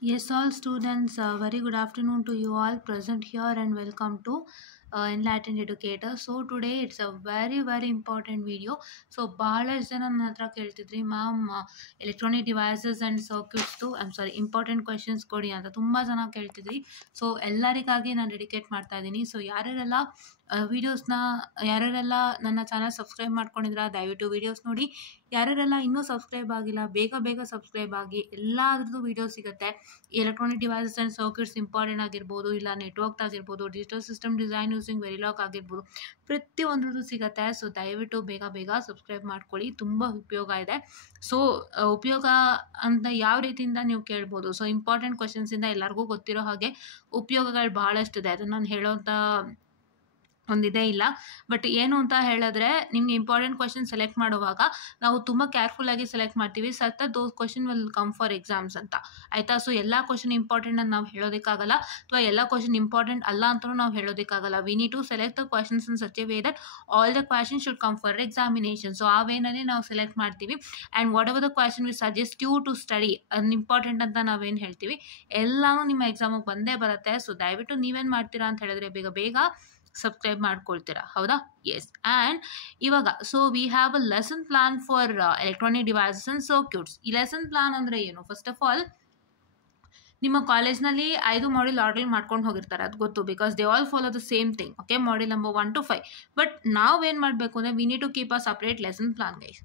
Yes, all students, very good afternoon to you all present here and welcome to Enlightened Educator. So today it's a very important video. So ಬಹಳಷ್ಟು ಜನ ನನ್ನ ಹತ್ರ ಕೇಳ್ತಿದ್ರಿ ma'am electronic devices and ಸರ್ಕ್ಯೂಟ್ಸ್ದು important questions ಕೊಡಿ ಅಂತ ತುಂಬ ಜನ ಕೇಳ್ತಿದ್ರಿ. ಸೊ ಎಲ್ಲರಿಗಾಗಿ ನಾನು ಡೆಡಿಕೇಟ್ ಮಾಡ್ತಾ ಇದ್ದೀನಿ. ಸೊ ಯಾರ್ಯಾರೆಲ್ಲ ಯಾರ್ಯಾರೆಲ್ಲ ನನ್ನ ಚಾನಲ್ ಸಬ್ಸ್ಕ್ರೈಬ್ ಮಾಡ್ಕೊಂಡಿದ್ರ ದಯವಿಟ್ಟು ವೀಡಿಯೋಸ್ ನೋಡಿ. ಯಾರ್ಯಾರೆಲ್ಲ ಇನ್ನೂ ಸಬ್ಸ್ಕ್ರೈಬ್ ಆಗಿಲ್ಲ ಬೇಗ ಸಬ್ಸ್ಕ್ರೈಬ್ ಆಗಿ. ಎಲ್ಲಾದ್ರದ್ದು ವೀಡಿಯೋಸ್ ಸಿಗುತ್ತೆ. Electronic devices and circuits important ಆಗಿರ್ಬೋದು, ಇಲ್ಲ ನೆಟ್ವರ್ಕ್ ಆಗಿರ್ಬೋದು, digital system design using Verilog ಆಗಿರ್ಬೋದು, ಪ್ರತಿಯೊಂದ್ರದ್ದು ಸಿಗುತ್ತೆ. ಸೊ ದಯವಿಟ್ಟು ಬೇಗ ಸಬ್ಸ್ಕ್ರೈಬ್ ಮಾಡ್ಕೊಳ್ಳಿ, ತುಂಬ ಉಪಯೋಗ ಇದೆ. ಸೊ ಉಪಯೋಗ ಅಂತ ಯಾವ ರೀತಿಯಿಂದ ನೀವು ಕೇಳ್ಬೋದು. ಸೊ ಇಂಪಾರ್ಟೆಂಟ್ ಕ್ವೆಶನ್ಸಿಂದ ಎಲ್ಲರಿಗೂ ಗೊತ್ತಿರೋ ಹಾಗೆ ಉಪಯೋಗಗಳು ಬಹಳಷ್ಟಿದೆ. ಅದನ್ನು ನಾನು ಹೇಳೋಂಥ ಒಂದಿದೆ ಇಲ್ಲ. ಬಟ್ ಏನು ಅಂತ ಹೇಳಿದ್ರೆ, ನಿಮ್ಗೆ ಇಂಪಾರ್ಟೆಂಟ್ ಕ್ವೆಶನ್ ಸೆಲೆಕ್ಟ್ ಮಾಡುವಾಗ ನಾವು ತುಂಬ ಕೇರ್ಫುಲ್ಲಾಗಿ ಸೆಲೆಕ್ಟ್ ಮಾಡ್ತೀವಿ. Those question will come for exams ಅಂತ, ಆಯಿತಾ. ಸೊ ಎಲ್ಲ ಕ್ವೆಶನ್ ಇಂಪಾರ್ಟೆಂಟ್ ಅಂತ ನಾವು ಹೇಳೋದಕ್ಕಾಗಲ್ಲ, ಅಥವಾ ಎಲ್ಲ ಕ್ವೆಶನ್ ಇಂಪಾರ್ಟೆಂಟ್ ಅಲ್ಲ ಅಂತಲೂ ನಾವು ಹೇಳೋದಕ್ಕಾಗಲ್ಲ. We need to select the questions in such a way that all the question should come for examination. So ಆ ವೇನಲ್ಲಿ ನಾವು ಸೆಲೆಕ್ಟ್ ಮಾಡ್ತೀವಿ. And whatever the question we suggest you to study, ಅದನ್ನ important ಅಂತ ನಾವೇನು ಹೇಳ್ತೀವಿ ಎಲ್ಲನೂ ನಿಮ್ಮ ಎಕ್ಸಾಮಿಗೆ ಬಂದೇ ಬರುತ್ತೆ. ಸೊ ದಯವಿಟ್ಟು ನೀವೇನು ಮಾಡ್ತೀರಾ ಅಂತ ಹೇಳಿದ್ರೆ ಬೇಗ ಸಬ್ಸ್ಕ್ರೈಬ್ ಮಾಡ್ಕೊಳ್ತೀರಾ, ಹೌದಾ? ಎಸ್. ಆ್ಯಂಡ್ ಇವಾಗ so we have a lesson plan for electronic devices and circuits. ಈ ಲೆಸನ್ ಪ್ಲಾನ್ ಅಂದರೆ ಏನು? ಫಸ್ಟ್ ಆಫ್ ಆಲ್ ನಿಮ್ಮ ಕಾಲೇಜ್ನಲ್ಲಿ 5 ಮಾಡ್ಯೂಲ್ ಆರ್ಡರ್ ಮಾಡ್ಕೊಂಡು ಹೋಗಿರ್ತಾರೆ, ಅದು ಗೊತ್ತು, because they all follow the same thing. Okay, module number 1 to 5. But ನಾವೇನು ಮಾಡಬೇಕು ಅಂದರೆ we need to keep a separate lesson plan guys.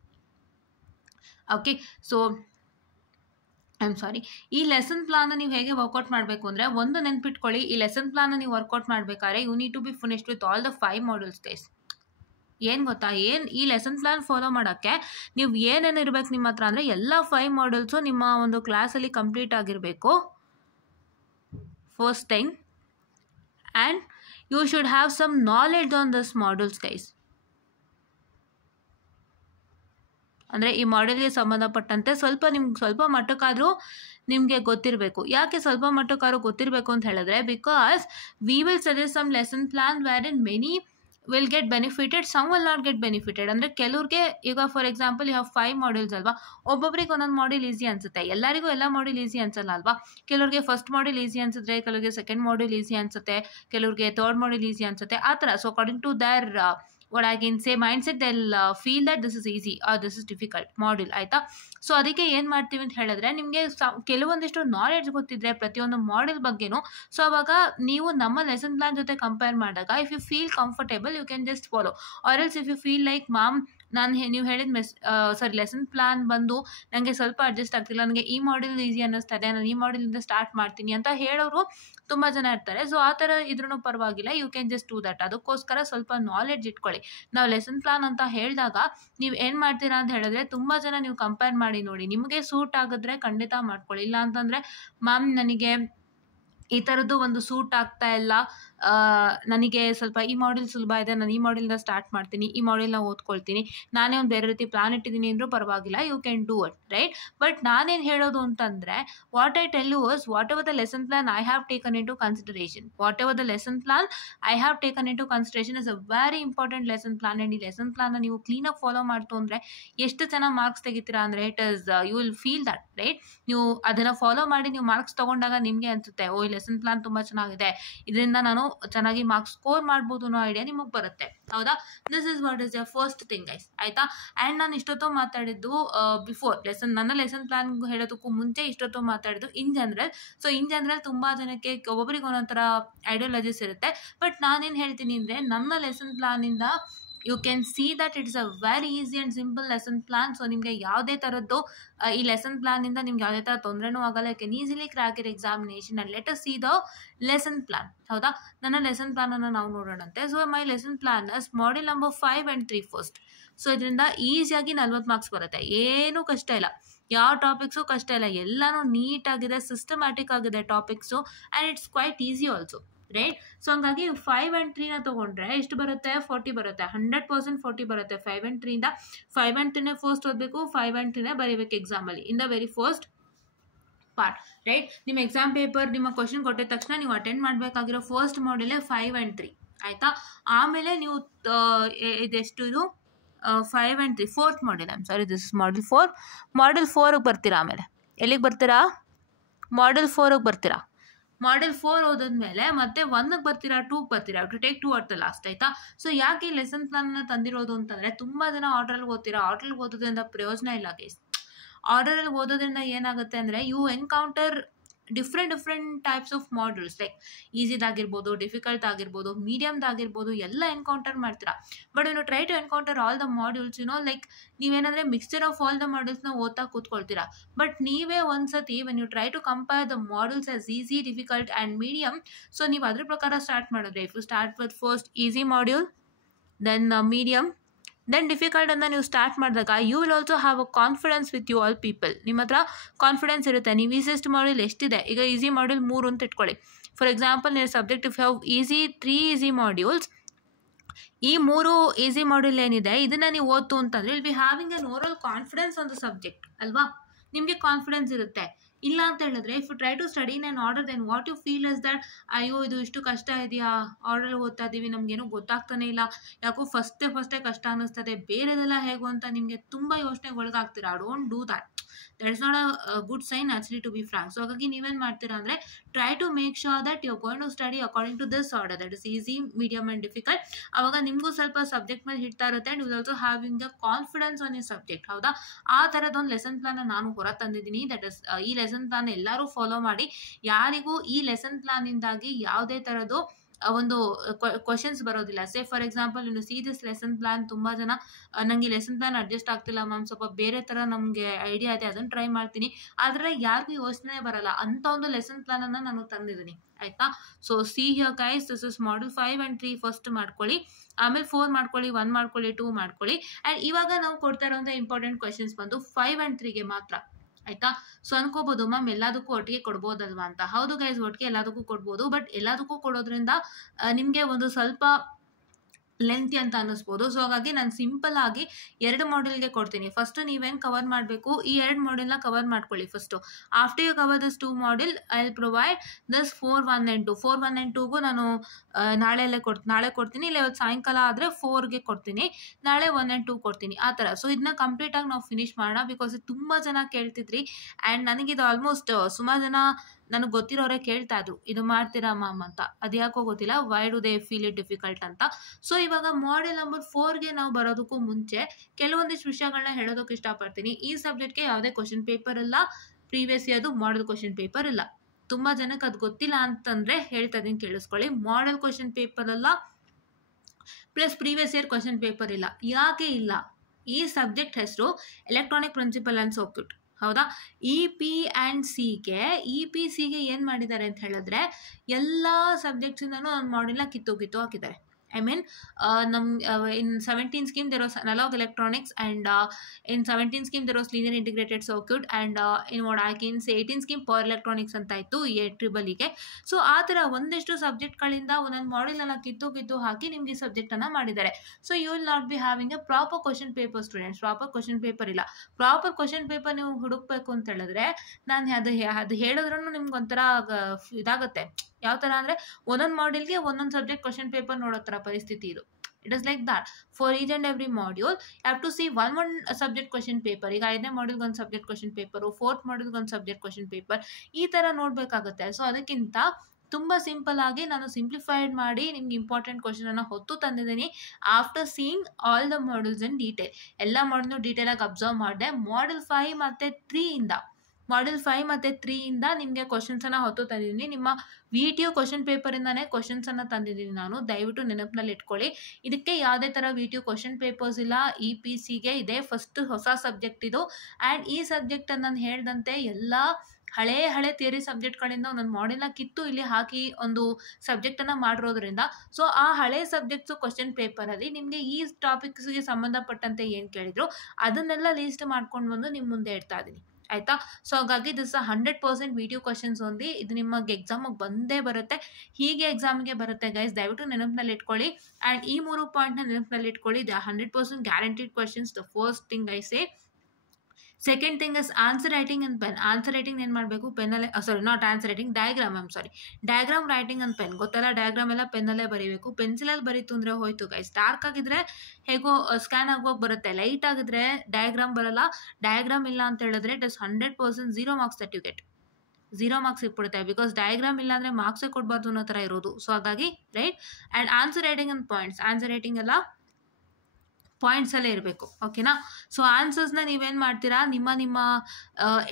Okay, so ಈ ಲೆಸನ್ ಪ್ಲಾನ್ ನೀವು ಹೇಗೆ ವರ್ಕೌಟ್ ಮಾಡಬೇಕು ಅಂದರೆ, ಒಂದು ನೆನ್ಪಿಟ್ಕೊಳ್ಳಿ, ಈ ಲೆಸನ್ ಪ್ಲಾನ್ ನೀವು ವರ್ಕೌಟ್ ಮಾಡಬೇಕಾದ್ರೆ you need to be finished with all the 5 modules guys. ಏನು ಗೊತ್ತಾ, ಈ ಲೆಸನ್ ಪ್ಲಾನ್ ಫಾಲೋ ಮಾಡೋಕ್ಕೆ ನೀವು ಏನೇನು ಇರಬೇಕು ನಿಮ್ಮ ಹತ್ರ ಅಂದರೆ, ಎಲ್ಲ 5 ಮಾಡ್ಯೂಲ್ಸು ನಿಮ್ಮ ಒಂದು ಕ್ಲಾಸಲ್ಲಿ ಕಂಪ್ಲೀಟ್ ಆಗಿರಬೇಕು first thing. And you should have some knowledge on this modules guys. ಅಂದರೆ ಈ ಮಾಡೆಲ್ಗೆ ಸಂಬಂಧಪಟ್ಟಂತೆ ಸ್ವಲ್ಪ ಮಟ್ಟಕ್ಕಾದರೂ ನಿಮಗೆ ಗೊತ್ತಿರಬೇಕು. ಯಾಕೆ ಸ್ವಲ್ಪ ಮಟ್ಟಕ್ಕಾದ್ರೂ ಗೊತ್ತಿರಬೇಕು ಅಂತ ಹೇಳಿದ್ರೆ, because we will suggest some lesson plan where in many will get benefited, some will not get benefited. ಅಂದರೆ ಕೆಲವ್ರಿಗೆ ಈಗ for example you have 5 modules ಅಲ್ವಾ, ಒಬ್ಬೊಬ್ರಿಗೆ ಒಂದೊಂದು ಮಾಡ್ಯೂಲ್ ಈಸಿ ಅನಿಸುತ್ತೆ. ಎಲ್ಲರಿಗೂ ಎಲ್ಲ ಮಾಡ್ಯೂಲ್ ಈಸಿ ಅನ್ಸಲ್ಲ ಅಲ್ವಾ. ಕೆಲವ್ರಿಗೆ ಫಸ್ಟ್ ಮಾಡ್ಯೂಲ್ ಈಸಿ ಅನಿಸಿದ್ರೆ, ಕೆಲವ್ರಿಗೆ ಸೆಕೆಂಡ್ ಮಾಡ್ಯೂಲ್ ಈಸಿ ಅನಿಸುತ್ತೆ, ಕೆಲವ್ರಿಗೆ ಥರ್ಡ್ ಮಾಡ್ಯೂಲ್ ಈಸಿ ಅನಿಸುತ್ತೆ, ಆ ಥರ. So according to their what I can say mindset, they'll feel that this is easy or this is difficult module, ಆಯಿತಾ. ಸೊ ಅದಕ್ಕೆ ಏನು ಮಾಡ್ತೀವಿ ಅಂತ ಹೇಳಿದ್ರೆ, ನಿಮಗೆ ಕೆಲವೊಂದಿಷ್ಟು ನಾಲೆಡ್ಜ್ ಗೊತ್ತಿದ್ರೆ ಪ್ರತಿಯೊಂದು ಮಾಡೆಲ್ ಬಗ್ಗೆನೂ, ಸೊ ಅವಾಗ ನೀವು ನಮ್ಮ ಲೆಸನ್ ಪ್ಲಾನ್ ಜೊತೆ ಕಂಪೇರ್ ಮಾಡಿದಾಗ if you feel comfortable you can just follow. Or else if you feel like ma'am ನೀವು ಹೇಳಿದ ಲೆಸನ್ ಪ್ಲಾನ್ ಬಂದು ನನಗೆ ಸ್ವಲ್ಪ ಅಡ್ಜಸ್ಟ್ ಆಗ್ತಿಲ್ಲ, ನನಗೆ ಈ ಮಾಡ್ಯೂಲ್ ಈಸಿ ಅನ್ನಿಸ್ತಾ ಇದೆ, ನಾನು ಈ ಮಾಡ್ಯೂಲಿಂದ ಸ್ಟಾರ್ಟ್ ಮಾಡ್ತೀನಿ ಅಂತ ಹೇಳೋರು ತುಂಬ ಜನ ಇರ್ತಾರೆ. ಸೊ ಆ ಥರ ಇದ್ರೂ ಪರವಾಗಿಲ್ಲ, you can just do that. ಅದಕ್ಕೋಸ್ಕರ ಸ್ವಲ್ಪ ನಾಲೆಡ್ಜ್ ಇಟ್ಕೊಳ್ಳಿ. ನಾವು ಲೆಸನ್ ಪ್ಲಾನ್ ಅಂತ ಹೇಳಿದಾಗ ನೀವು ಏನು ಮಾಡ್ತೀರಾ ಅಂತ ಹೇಳಿದ್ರೆ, ತುಂಬ ಜನ ನೀವು ಕಂಪೇರ್ ಮಾಡಿ ನೋಡಿ, ನಿಮಗೆ ಸೂಟ್ ಆಗಿದ್ರೆ ಖಂಡಿತ ಮಾಡ್ಕೊಳ್ಳಿ. ಇಲ್ಲ ಅಂತಂದರೆ ಮ್ಯಾಮ್ ನನಗೆ ಈ ಥರದ್ದು ಒಂದು ಸೂಟ್ ಆಗ್ತಾ ಇಲ್ಲ, ನನಗೆ ಸ್ವಲ್ಪ ಈ ಮಾಡ್ಯೂಲ್ ಸುಲಭ ಇದೆ, ನಾನು ಈ ಮಾಡ್ಯೂಲಿಂದ ಸ್ಟಾರ್ಟ್ ಮಾಡ್ತೀನಿ, ಈ ಮಾಡ್ಯೂಲ್ನ ಓದ್ಕೊಳ್ತೀನಿ, ನಾನೇ ಒಂದು ಬೇರೆ ರೀತಿ ಪ್ಲಾನ್ ಇಟ್ಟಿದ್ದೀನಿ ಅಂದರೂ ಪರವಾಗಿಲ್ಲ, you can do it, right. But ನಾನೇನು ಹೇಳೋದು ಅಂತಂದರೆ, what I tell you was whatever the lesson plan I have taken into consideration. Whatever the lesson plan I have taken into consideration is a very important lesson plan. And ಈ lesson ಪ್ಲಾನ್ನ ನೀವು ಕ್ಲೀನಾಗಿ follow ಮಾಡ್ತು ಅಂದರೆ ಎಷ್ಟು ಚೆನ್ನಾಗಿ marks ತೆಗಿತೀರಾ ಅಂದರೆ, it is you will feel that, right. ನೀವು ಅದನ್ನು ಫಾಲೋ ಮಾಡಿ ನೀವು ಮಾರ್ಕ್ಸ್ ತೊಗೊಂಡಾಗ ನಿಮಗೆ ಅನಿಸುತ್ತೆ, ಓ ಈ ಲೆಸನ್ ಪ್ಲಾನ್ ತುಂಬ ಚೆನ್ನಾಗಿದೆ, ಇದರಿಂದ ನಾನು ಚೆನ್ನಾಗಿ ಮಾರ್ಕ್ಸ್ ಸ್ಕೋರ್ ಮಾಡ್ಬೋದು ಅನ್ನೋ ಐಡಿಯಾ ನಿಮಗೆ ಬರುತ್ತೆ, ಹೌದಾ. ದಿಸ್ ಇಸ್ ವಾಟ್ ಇಸ್ ಯ ಫಸ್ಟ್ ಥಿಂಗ್ ಗೈಸ್, ಆಯಿತಾ. ಆ್ಯಂಡ್ ನಾನು ಇಷ್ಟೊತ್ತು ಮಾತಾಡಿದ್ದು ಬಿಫೋರ್ ನನ್ನ ಲೆಸನ್ ಪ್ಲಾನ್ ಹೇಳೋದಕ್ಕೂ ಮುಂಚೆ ಇಷ್ಟೊತ್ತು ಮಾತಾಡಿದ್ದು in general. So in general ತುಂಬ ಜನಕ್ಕೆ ಒಬ್ಬೊಬ್ಬರಿಗೆ ಒಂದೊಂಥರ ಐಡಿಯಾಲಜೀಸ್ ಇರುತ್ತೆ. ಬಟ್ ನಾನೇನು ಹೇಳ್ತೀನಿ ಅಂದರೆ, ನನ್ನ ಲೆಸನ್ ಪ್ಲಾನಿಂದ you can see that it's a very easy and simple lesson plan. So ನಿಮಗೆ ಯಾವುದೇ ಥರದ್ದು ಈ ಲೆಸನ್ ಪ್ಲಾನಿಂದ ನಿಮ್ಗೆ ಯಾವುದೇ ಥರ ತೊಂದರೆನೂ ಆಗಲ್ಲ. You can easily crack your examination and let us see the lesson plan, ಹೌದಾ. ನನ್ನ ಲೆಸನ್ ಪ್ಲಾನನ್ನು ನಾವು ನೋಡೋಣಂತೆ. So my lesson plan is module number 5 and 3 first. So ಇದರಿಂದ ಈಸಿಯಾಗಿ 40 ಮಾರ್ಕ್ಸ್ ಬರುತ್ತೆ, ಏನೂ ಕಷ್ಟ ಇಲ್ಲ, ಯಾವ ಟಾಪಿಕ್ಸು ಕಷ್ಟ ಇಲ್ಲ, ಎಲ್ಲನೂ ನೀಟಾಗಿದೆ, ಸಿಸ್ಟಮ್ಯಾಟಿಕ್ ಆಗಿದೆ topics, and it's quite easy also, right. So ಹಂಗಾಗಿ 5 and 3ನ ತೊಗೊಂಡ್ರೆ ಎಷ್ಟು ಬರುತ್ತೆ? 40 ಬರುತ್ತೆ, 100% 40 ಬರುತ್ತೆ. 5 and 3ಇಂದ 5 and 3ನೇ ಫಸ್ಟ್ ಓದಬೇಕು, 5 and 3ನೇ ಬರೀಬೇಕು ಎಕ್ಸಾಮಲ್ಲಿ, in the very first part, right. ನಿಮ್ಮ ಎಕ್ಸಾಮ್ ಪೇಪರ್ ನಿಮ್ಮ ಕ್ವಶನ್ ಕೊಟ್ಟಿದ ತಕ್ಷಣ ನೀವು ಅಟೆಂಡ್ ಮಾಡಬೇಕಾಗಿರೋ ಫಸ್ಟ್ ಮಾಡ್ಯೂಲೇ 5 and 3, ಆಯಿತಾ. ಆಮೇಲೆ ನೀವು ಇದೆಷ್ಟು ಇದು 5 and 3 fourth module, this is module 4. Module 4ಗೆ ಬರ್ತೀರಾ. ಆಮೇಲೆ ಎಲ್ಲಿಗೆ ಬರ್ತೀರಾ? Model 4ಗೆ ಬರ್ತೀರಾ. Model 4 ಓದಿದ್ಮೇಲೆ ಮತ್ತೆ 1ಗೆ ಬರ್ತೀರಾ, 2ಗೆ ಬರ್ತೀರಾ. To take 2 at the last, ಆಯಿತಾ. ಸೊ ಯಾಕೆ ಈ ಲೆಸನ್ ಪ್ಲಾನ್ನ ತಂದಿರೋದು ಅಂತಂದರೆ, ತುಂಬ ಜನ ಆರ್ಡ್ರಲ್ಲಿ ಓದ್ತೀರಾ. ಆರ್ಡ್ರಲ್ಲಿ ಓದೋದ್ರಿಂದ ಪ್ರಯೋಜನ ಇಲ್ಲ ಗೈಸ್. ಆರ್ಡರಲ್ಲಿ ಓದೋದ್ರಿಂದ ಏನಾಗುತ್ತೆ ಅಂದರೆ, you encounter different types of models, like ಈಸಿದಾಗಿರ್ಬೋದು, ಡಿಫಿಕಲ್ಟ್ ಆಗಿರ್ಬೋದು, ಮೀಡಿಯಮ್ದಾಗಿರ್ಬೋದು, ಎಲ್ಲ ಎನ್ಕೌಂಟರ್ ಮಾಡ್ತೀರಾ. But you try to encounter all the modules, like ನೀವೇನಂದರೆ ಮಿಕ್ಸ್ಚರ್ ಆಫ್ ಆಲ್ ದ ಮಾಡ್ಯೂಲ್ಸ್ನ ಓದ್ತಾ ಕೂತ್ಕೊಳ್ತೀರಾ. ಬಟ್ ನೀವೇ ಒಂದ್ಸತಿ when you try to compare the modules as easy, difficult and medium, so ನೀವು ಅದ್ರ ಪ್ರಕಾರ ಸ್ಟಾರ್ಟ್ ಮಾಡಿದ್ರೆ, if you start with first easy module, then medium, then difficult ಅಂತ ನೀವು ಸ್ಟಾರ್ಟ್ ಮಾಡಿದಾಗ you will also have a confidence with you all people. ನಿಮ್ಮ ಹತ್ರ confidence ಇರುತ್ತೆ. ನೀವು ಈಸಿಯೆಸ್ಟ್ ಮಾಡ್ಯೂಲ್ ಎಷ್ಟಿದೆ, ಈಗ ಈಸಿ ಮಾಡ್ಯೂಲ್ 3 ಅಂತ ಇಟ್ಕೊಳ್ಳಿ. ಫಾರ್ ಎಕ್ಸಾಂಪಲ್, ನೀವು subject if have 3 easy modules, ಈ 3 ಈಸಿ ಮಾಡ್ಯೂಲ್ ಏನಿದೆ ಇದನ್ನು ನೀವು ಓದ್ತು ಅಂತಂದರೆ will be having an overall confidence on the subject ಅಲ್ವಾ. ನಿಮಗೆ ಕಾನ್ಫಿಡೆನ್ಸ್ ಇರುತ್ತೆ. ಇಲ್ಲ ಅಂತ ಹೇಳಿದ್ರೆ, if you try to study in an order, then what you feel is that ಅಯ್ಯೋ ಇದು ಇಷ್ಟು ಕಷ್ಟ ಇದೆಯಾ, ಆರ್ಡರ್ ಓದ್ತಾ ಇದ್ದೀವಿ, ನಮಗೇನೋ ಗೊತ್ತಾಗ್ತಾನೆ ಇಲ್ಲ, ಯಾಕೋ ಫಸ್ಟೇ ಕಷ್ಟ ಅನ್ನಿಸ್ತದೆ, ಬೇರೆದೆಲ್ಲ ಹೇಗೋ ಅಂತ ನಿಮಗೆ ತುಂಬ ಯೋಚನೆಗೆ ಒಳಗಾಗ್ತೀರಾ. Don't do that. That is not a good sign actually, to be frank. So ಹಾಗಾಗಿ ನೀವೇನು ಮಾಡ್ತೀರಾ ಅಂದರೆ, try to make sure that you are going to study according to this order, that is easy, medium and difficult. ಆವಾಗ ನಿಮಗೂ ಸ್ವಲ್ಪ subject ಮೇಲೆ ಹಿಡ್ತಾ ಇರುತ್ತೆ and will also having a confidence on your subject. ಹೌದಾ, ಆ ಥರದೊಂದು ಲೆಸನ್ ಪ್ಲಾನ್ನ ನಾನು ಹೊರ ತಂದಿದ್ದೀನಿ. ದಟ್ ಇಸ್ ಈ ಲೆಸನ್ ಪ್ಲಾನ್ ಎಲ್ಲರೂ ಫಾಲೋ ಮಾಡಿ. ಯಾರಿಗೂ ಈ ಲೆಸನ್ ಪ್ಲಾನಿಂದಾಗಿ ಯಾವುದೇ ಥರದ್ದು ಒಂದು ಕ್ವಶನ್ಸ್ ಬರೋದಿಲ್ಲ. ಸೇ ಫಾರ್ ಎಕ್ಸಾಂಪಲ್, ಇನ್ನು ಸಿ ದಿಸ್ ಲೆಸನ್ ಪ್ಲಾನ್, ತುಂಬ ಜನ ನನಗೆ ಲೆಸನ್ ಪ್ಲಾನ್ ಅಡ್ಜಸ್ಟ್ ಆಗ್ತಿಲ್ಲ ಮ್ಯಾಮ್, ಸ್ವಲ್ಪ ಬೇರೆ ಥರ ನಮಗೆ ಐಡಿಯಾ ಇದೆ, ಅದನ್ನು ಟ್ರೈ ಮಾಡ್ತೀನಿ, ಆದರೆ ಯಾರಿಗೂ ಯೋಚನೆ ಬರಲ್ಲ ಅಂತ ಒಂದು ಲೆಸನ್ ಪ್ಲಾನನ್ನು ನಾನು ತಂದಿದ್ದೀನಿ, ಆಯಿತಾ. So see here guys, this is module 5 and 3 first ಮಾಡ್ಕೊಳ್ಳಿ, ಆಮೇಲೆ 4 ಮಾಡ್ಕೊಳ್ಳಿ, 1 ಮಾಡ್ಕೊಳ್ಳಿ, 2 ಮಾಡ್ಕೊಳ್ಳಿ. ಆ್ಯಂಡ್ ಇವಾಗ ನಾವು ಕೊಡ್ತಾ ಇರೋಂಥ ಇಂಪಾರ್ಟೆಂಟ್ ಕ್ವಶನ್ಸ್ ಬಂದು 5 and 3ಗೆ ಮಾತ್ರ, ಆಯಿತಾ. ಸೊ ಅನ್ಕೋಬೋದು ಮ್ಯಾಮ್ ಎಲ್ಲದಕ್ಕೂ ಒಟ್ಟಿಗೆ ಕೊಡ್ಬೋದಲ್ವಾ ಅಂತ. ಹೌದು ಗೈಸ್, ಒಟ್ಟಿಗೆ ಎಲ್ಲದಕ್ಕೂ ಕೊಡ್ಬೋದು. ಬಟ್ ಎಲ್ಲದಕ್ಕೂ ಕೊಡೋದ್ರಿಂದ ನಿಮಗೆ ಒಂದು ಸ್ವಲ್ಪ ಲೆಂತಿ ಅಂತ ಅನ್ನಿಸ್ಬೋದು. ಸೊ ಹಾಗಾಗಿ ನಾನು ಸಿಂಪಲ್ ಆಗಿ 2 ಮಾಡ್ಯೂಲ್ಗೆ ಕೊಡ್ತೀನಿ. ಫಸ್ಟು ನೀವೇನು ಕವರ್ ಮಾಡಬೇಕು, ಈ 2 ಮಾಡ್ಯೂಲ್ನ ಕವರ್ ಮಾಡ್ಕೊಳ್ಳಿ first. After you cover this 2 module, I will provide this 4, 1 and 2. 4, 1 and 2ಗೂ ನಾನು ನಾಳೆ ಕೊಡ್ತೀನಿ, ಇಲ್ಲ ಇವತ್ತು ಸಾಯಂಕಾಲ ಆದರೆ 4ಗೆ ಕೊಡ್ತೀನಿ, ನಾಳೆ 1 and 2 ಕೊಡ್ತೀನಿ, ಆ ಥರ. ಸೊ ಇದನ್ನ ಕಂಪ್ಲೀಟಾಗಿ ನಾವು ಫಿನಿಷ್ ಮಾಡೋಣ. ಬಿಕಾಸ್ ತುಂಬ ಜನ ಕೇಳ್ತಿದ್ರಿ ಆ್ಯಂಡ್ ನನಗಿದು ಆಲ್ಮೋಸ್ಟ್ ಸುಮಾರು ಜನ ನನಗೆ ಗೊತ್ತಿರೋರೇ ಕೇಳ್ತಾ ಇದ್ರು, ಇದು ಮಾಡ್ತೀರಾ ಮ್ಯಾಮ್ ಅಂತ. ಅದು ಯಾಕೋ ಗೊತ್ತಿಲ್ಲ, why do they feel it difficult ಅಂತ. ಸೊ ಇವಾಗ ಮಾಡ್ಯೂಲ್ ನಂಬರ್ 4ಗೆ ನಾವು ಬರೋದಕ್ಕೂ ಮುಂಚೆ ಕೆಲವೊಂದಿಷ್ಟು ವಿಷಯಗಳನ್ನ ಹೇಳೋದಕ್ಕೆ ಇಷ್ಟಪಡ್ತೀನಿ. ಈ ಸಬ್ಜೆಕ್ಟ್ಗೆ ಯಾವುದೇ ಕ್ವಶನ್ ಪೇಪರ್ ಇಲ್ಲ, ಪ್ರೀವಿಯಸ್ ಇಯರ್ದು ಮಾಡಲ್ ಕ್ವಶನ್ ಪೇಪರ್ ಇಲ್ಲ. ತುಂಬ ಜನಕ್ಕೆ ಅದು ಗೊತ್ತಿಲ್ಲ ಅಂತಂದರೆ ಹೇಳ್ತಾ ಇದ್ದೀನಿ, ಕೇಳಿಸ್ಕೊಳ್ಳಿ. ಮಾಡಲ್ ಕ್ವಶನ್ ಪೇಪರ್ ಅಲ್ಲ, plus previous year question paper ಇಲ್ಲ. ಯಾಕೆ ಇಲ್ಲ? ಈ ಸಬ್ಜೆಕ್ಟ್ ಹೆಸರು ಎಲೆಕ್ಟ್ರಾನಿಕ್ ಪ್ರಿನ್ಸಿಪಲ್ ಆ್ಯಂಡ್ ಸರ್ಕ್ಯೂಟ್, ಹೌದಾ. EPC ಗೆ ಏನು ಮಾಡಿದ್ದಾರೆ ಅಂತ ಹೇಳಿದ್ರೆ, ಎಲ್ಲ ಸಬ್ಜೆಕ್ಟ್ಸಿಂದನೂ ಒಂದು ಮಾಡ್ಯೂಲ್ನ ಕಿತ್ತು ಹಾಕಿದ್ದಾರೆ. I mean, in 17 scheme there was analog electronics, and in 17 scheme there was linear integrated circuit, and in what I can say 18 scheme power electronics ಅಂತ ಇತ್ತು EEE. ಸೊ ಆ ಥರ ಒಂದಷ್ಟು ಸಬ್ಜೆಕ್ಟ್ಗಳಿಂದ ಒಂದೊಂದು ಮಾಡ್ಯೂಲನ್ನು ಕಿತ್ತು ಹಾಕಿ ನಿಮಗೆ ಸಬ್ಜೆಕ್ಟನ್ನು ಮಾಡಿದ್ದಾರೆ. So you will not be having a proper question paper students. Proper question paper ಇಲ್ಲ. ಪ್ರಾಪರ್ ಕ್ವಶನ್ ಪೇಪರ್ ನೀವು ಹುಡುಕ್ಬೇಕು ಅಂತ ಹೇಳಿದ್ರೆ, ನಾನು ಅದು ಹೇಳಿದ್ರೂ ನಿಮ್ಗೆ ಒಂಥರ ಇದಾಗುತ್ತೆ. ಯಾವ ಥರ ಅಂದರೆ, ಒಂದೊಂದು ಮಾಡ್ಯೂಲ್ಗೆ ಒಂದೊಂದು ಸಬ್ಜೆಕ್ಟ್ ಕ್ವಶನ್ ಪೇಪರ್ ನೋಡೋ ಥರ ಪರಿಸ್ಥಿತಿ ಇದು. It is like that. For each and every module you have to see one subject question paper. ಈಗ 5ನೇ ಮಾಡ್ಯೂಲ್ಗೆ ಒಂದು ಸಬ್ಜೆಕ್ಟ್ ಕ್ವಶನ್ ಪೇಪರು, 4th ಮಾಡ್ಯೂಲ್ಗೆ ಒಂದು ಸಬ್ಜೆಕ್ಟ್ ಕ್ವಶನ್ ಪೇಪರ್, ಈ ಥರ ನೋಡಬೇಕಾಗುತ್ತೆ. ಸೊ ಅದಕ್ಕಿಂತ ತುಂಬ ಸಿಂಪಲ್ ಆಗಿ ನಾನು ಸಿಂಪ್ಲಿಫೈಡ್ ಮಾಡಿ ನಿಮ್ಗೆ ಇಂಪಾರ್ಟೆಂಟ್ ಕ್ವಶನನ್ನು ಹೊತ್ತು ತಂದಿದ್ದೀನಿ. After seeing all the modules in detail, ಎಲ್ಲ ಮಾಡ್ಯೂಲ್ನು ಡೀಟೇಲಾಗಿ ಅಬ್ಸರ್ವ್ ಮಾಡಿದೆ. ಮಾಡ್ಯೂಲ್ 5 ಮತ್ತು 3ಇಂದ ನಿಮಗೆ ಕ್ವಶನ್ಸನ್ನು ಹೊತ್ತು ತಂದಿದ್ದೀನಿ. ನಿಮ್ಮ VTU ಕ್ವಶನ್ ಪೇಪರಿಂದನೇ ಕ್ವಶನ್ಸನ್ನು ತಂದಿದ್ದೀನಿ ನಾನು, ದಯವಿಟ್ಟು ನೆನಪಿನಲ್ಲಿ ಇಟ್ಕೊಳ್ಳಿ. ಇದಕ್ಕೆ ಯಾವುದೇ ಥರ VTU ಕ್ವಶನ್ ಪೇಪರ್ಸ್ ಇಲ್ಲ. EPCಗೆ ಇದೆ ಫಸ್ಟ್ ಹೊಸ ಸಬ್ಜೆಕ್ಟ್ ಇದು. ಆ್ಯಂಡ್ ಈ ಸಬ್ಜೆಕ್ಟನ್ನು ನಾನು ಹೇಳಿದಂತೆ ಎಲ್ಲ ಹಳೆ ಥಿಯರಿ ಸಬ್ಜೆಕ್ಟ್ಗಳಿಂದ ಒಂದೊಂದು ಮಾಡ್ಯೂಲ್ನ ಕಿತ್ತು ಇಲ್ಲಿ ಹಾಕಿ ಒಂದು ಸಬ್ಜೆಕ್ಟನ್ನು ಮಾಡಿರೋದ್ರಿಂದ, ಸೊ ಆ ಹಳೆ ಸಬ್ಜೆಕ್ಟ್ಸು ಕ್ವಶನ್ ಪೇಪರಲ್ಲಿ ನಿಮಗೆ ಈ ಟಾಪಿಕ್ಸ್ಗೆ ಸಂಬಂಧಪಟ್ಟಂತೆ ಏನು ಕೇಳಿದ್ರು ಅದನ್ನೆಲ್ಲ ಲೀಸ್ಟ್ ಮಾಡ್ಕೊಂಡು ಬಂದು ನಿಮ್ಮ ಮುಂದೆ ಇಡ್ತಾ ಇದ್ದೀನಿ, ಆಯಿತಾ. ಸೊ ಹಾಗಾಗಿ ದಿಸ್ 100% VTU ಕ್ವಶನ್ಸ್ ಓನ್ಲಿ. ಇದು ನಿಮಗೆ ಎಕ್ಸಾಮಿಗೆ ಬಂದೇ ಬರುತ್ತೆ, ಹೀಗೆ ಎಕ್ಸಾಮಿಗೆ ಬರುತ್ತೆ ಗೈಸ್, ದಯವಿಟ್ಟು ನೆನಪಿನಲ್ಲಿ ಇಟ್ಕೊಳ್ಳಿ. ಆ್ಯಂಡ್ ಈ 3 ಪಾಯಿಂಟ್ನ ನೆನಪಿನಲ್ಲಿ ಇಟ್ಕೊಳ್ಳಿ. The 100% guaranteed questions. The first thing I say. Second thing is answer writing and pen. Answer writing ಏನು ಮಾಡಬೇಕು, ಪೆನ್ನಲ್ಲೇ, not answer writing, diagram writing and pen. ಗೊತ್ತಲ್ಲ, ಡಯಾಗ್ರಾಮ್ ಎಲ್ಲ ಪೆನ್ನಲ್ಲೇ ಬರೀಬೇಕು. ಪೆನ್ಸಿಲಲ್ಲಿ ಬರೀತು ಅಂದರೆ ಹೋಯ್ತು ಗೈಸ್. ಡಾರ್ಕ್ ಆಗಿದ್ರೆ ಹೇಗೋ ಸ್ಕ್ಯಾನ್ ಆಗೋಗಿ ಬರುತ್ತೆ, ಲೈಟ್ ಆಗಿದ್ರೆ ಡಯಾಗ್ರಾಮ್ ಬರಲ್ಲ. ಡಯಾಗ್ರಾಮ್ ಇಲ್ಲ ಅಂತ ಹೇಳಿದ್ರೆ it is 100% 0 marks that you get. 0 marks ಸಿಕ್ಬಿಡುತ್ತೆ, ಬಿಕಾಸ್ ಡಯಾಗ್ರಾಮ್ ಇಲ್ಲ ಅಂದರೆ ಮಾರ್ಕ್ಸೇ ಕೊಡಬಾರ್ದು ಅನ್ನೋ ಥರ ಇರೋದು. ಸೊ ಹಾಗಾಗಿ right. And answer writing and points, answer writing ಎಲ್ಲ ಪಾಯಿಂಟ್ಸಲ್ಲೇ ಇರಬೇಕು, ಓಕೆನಾ. ಸೊ ಆನ್ಸರ್ಸ್ನ ನೀವೇನು ಮಾಡ್ತೀರಾ, ನಿಮ್ಮ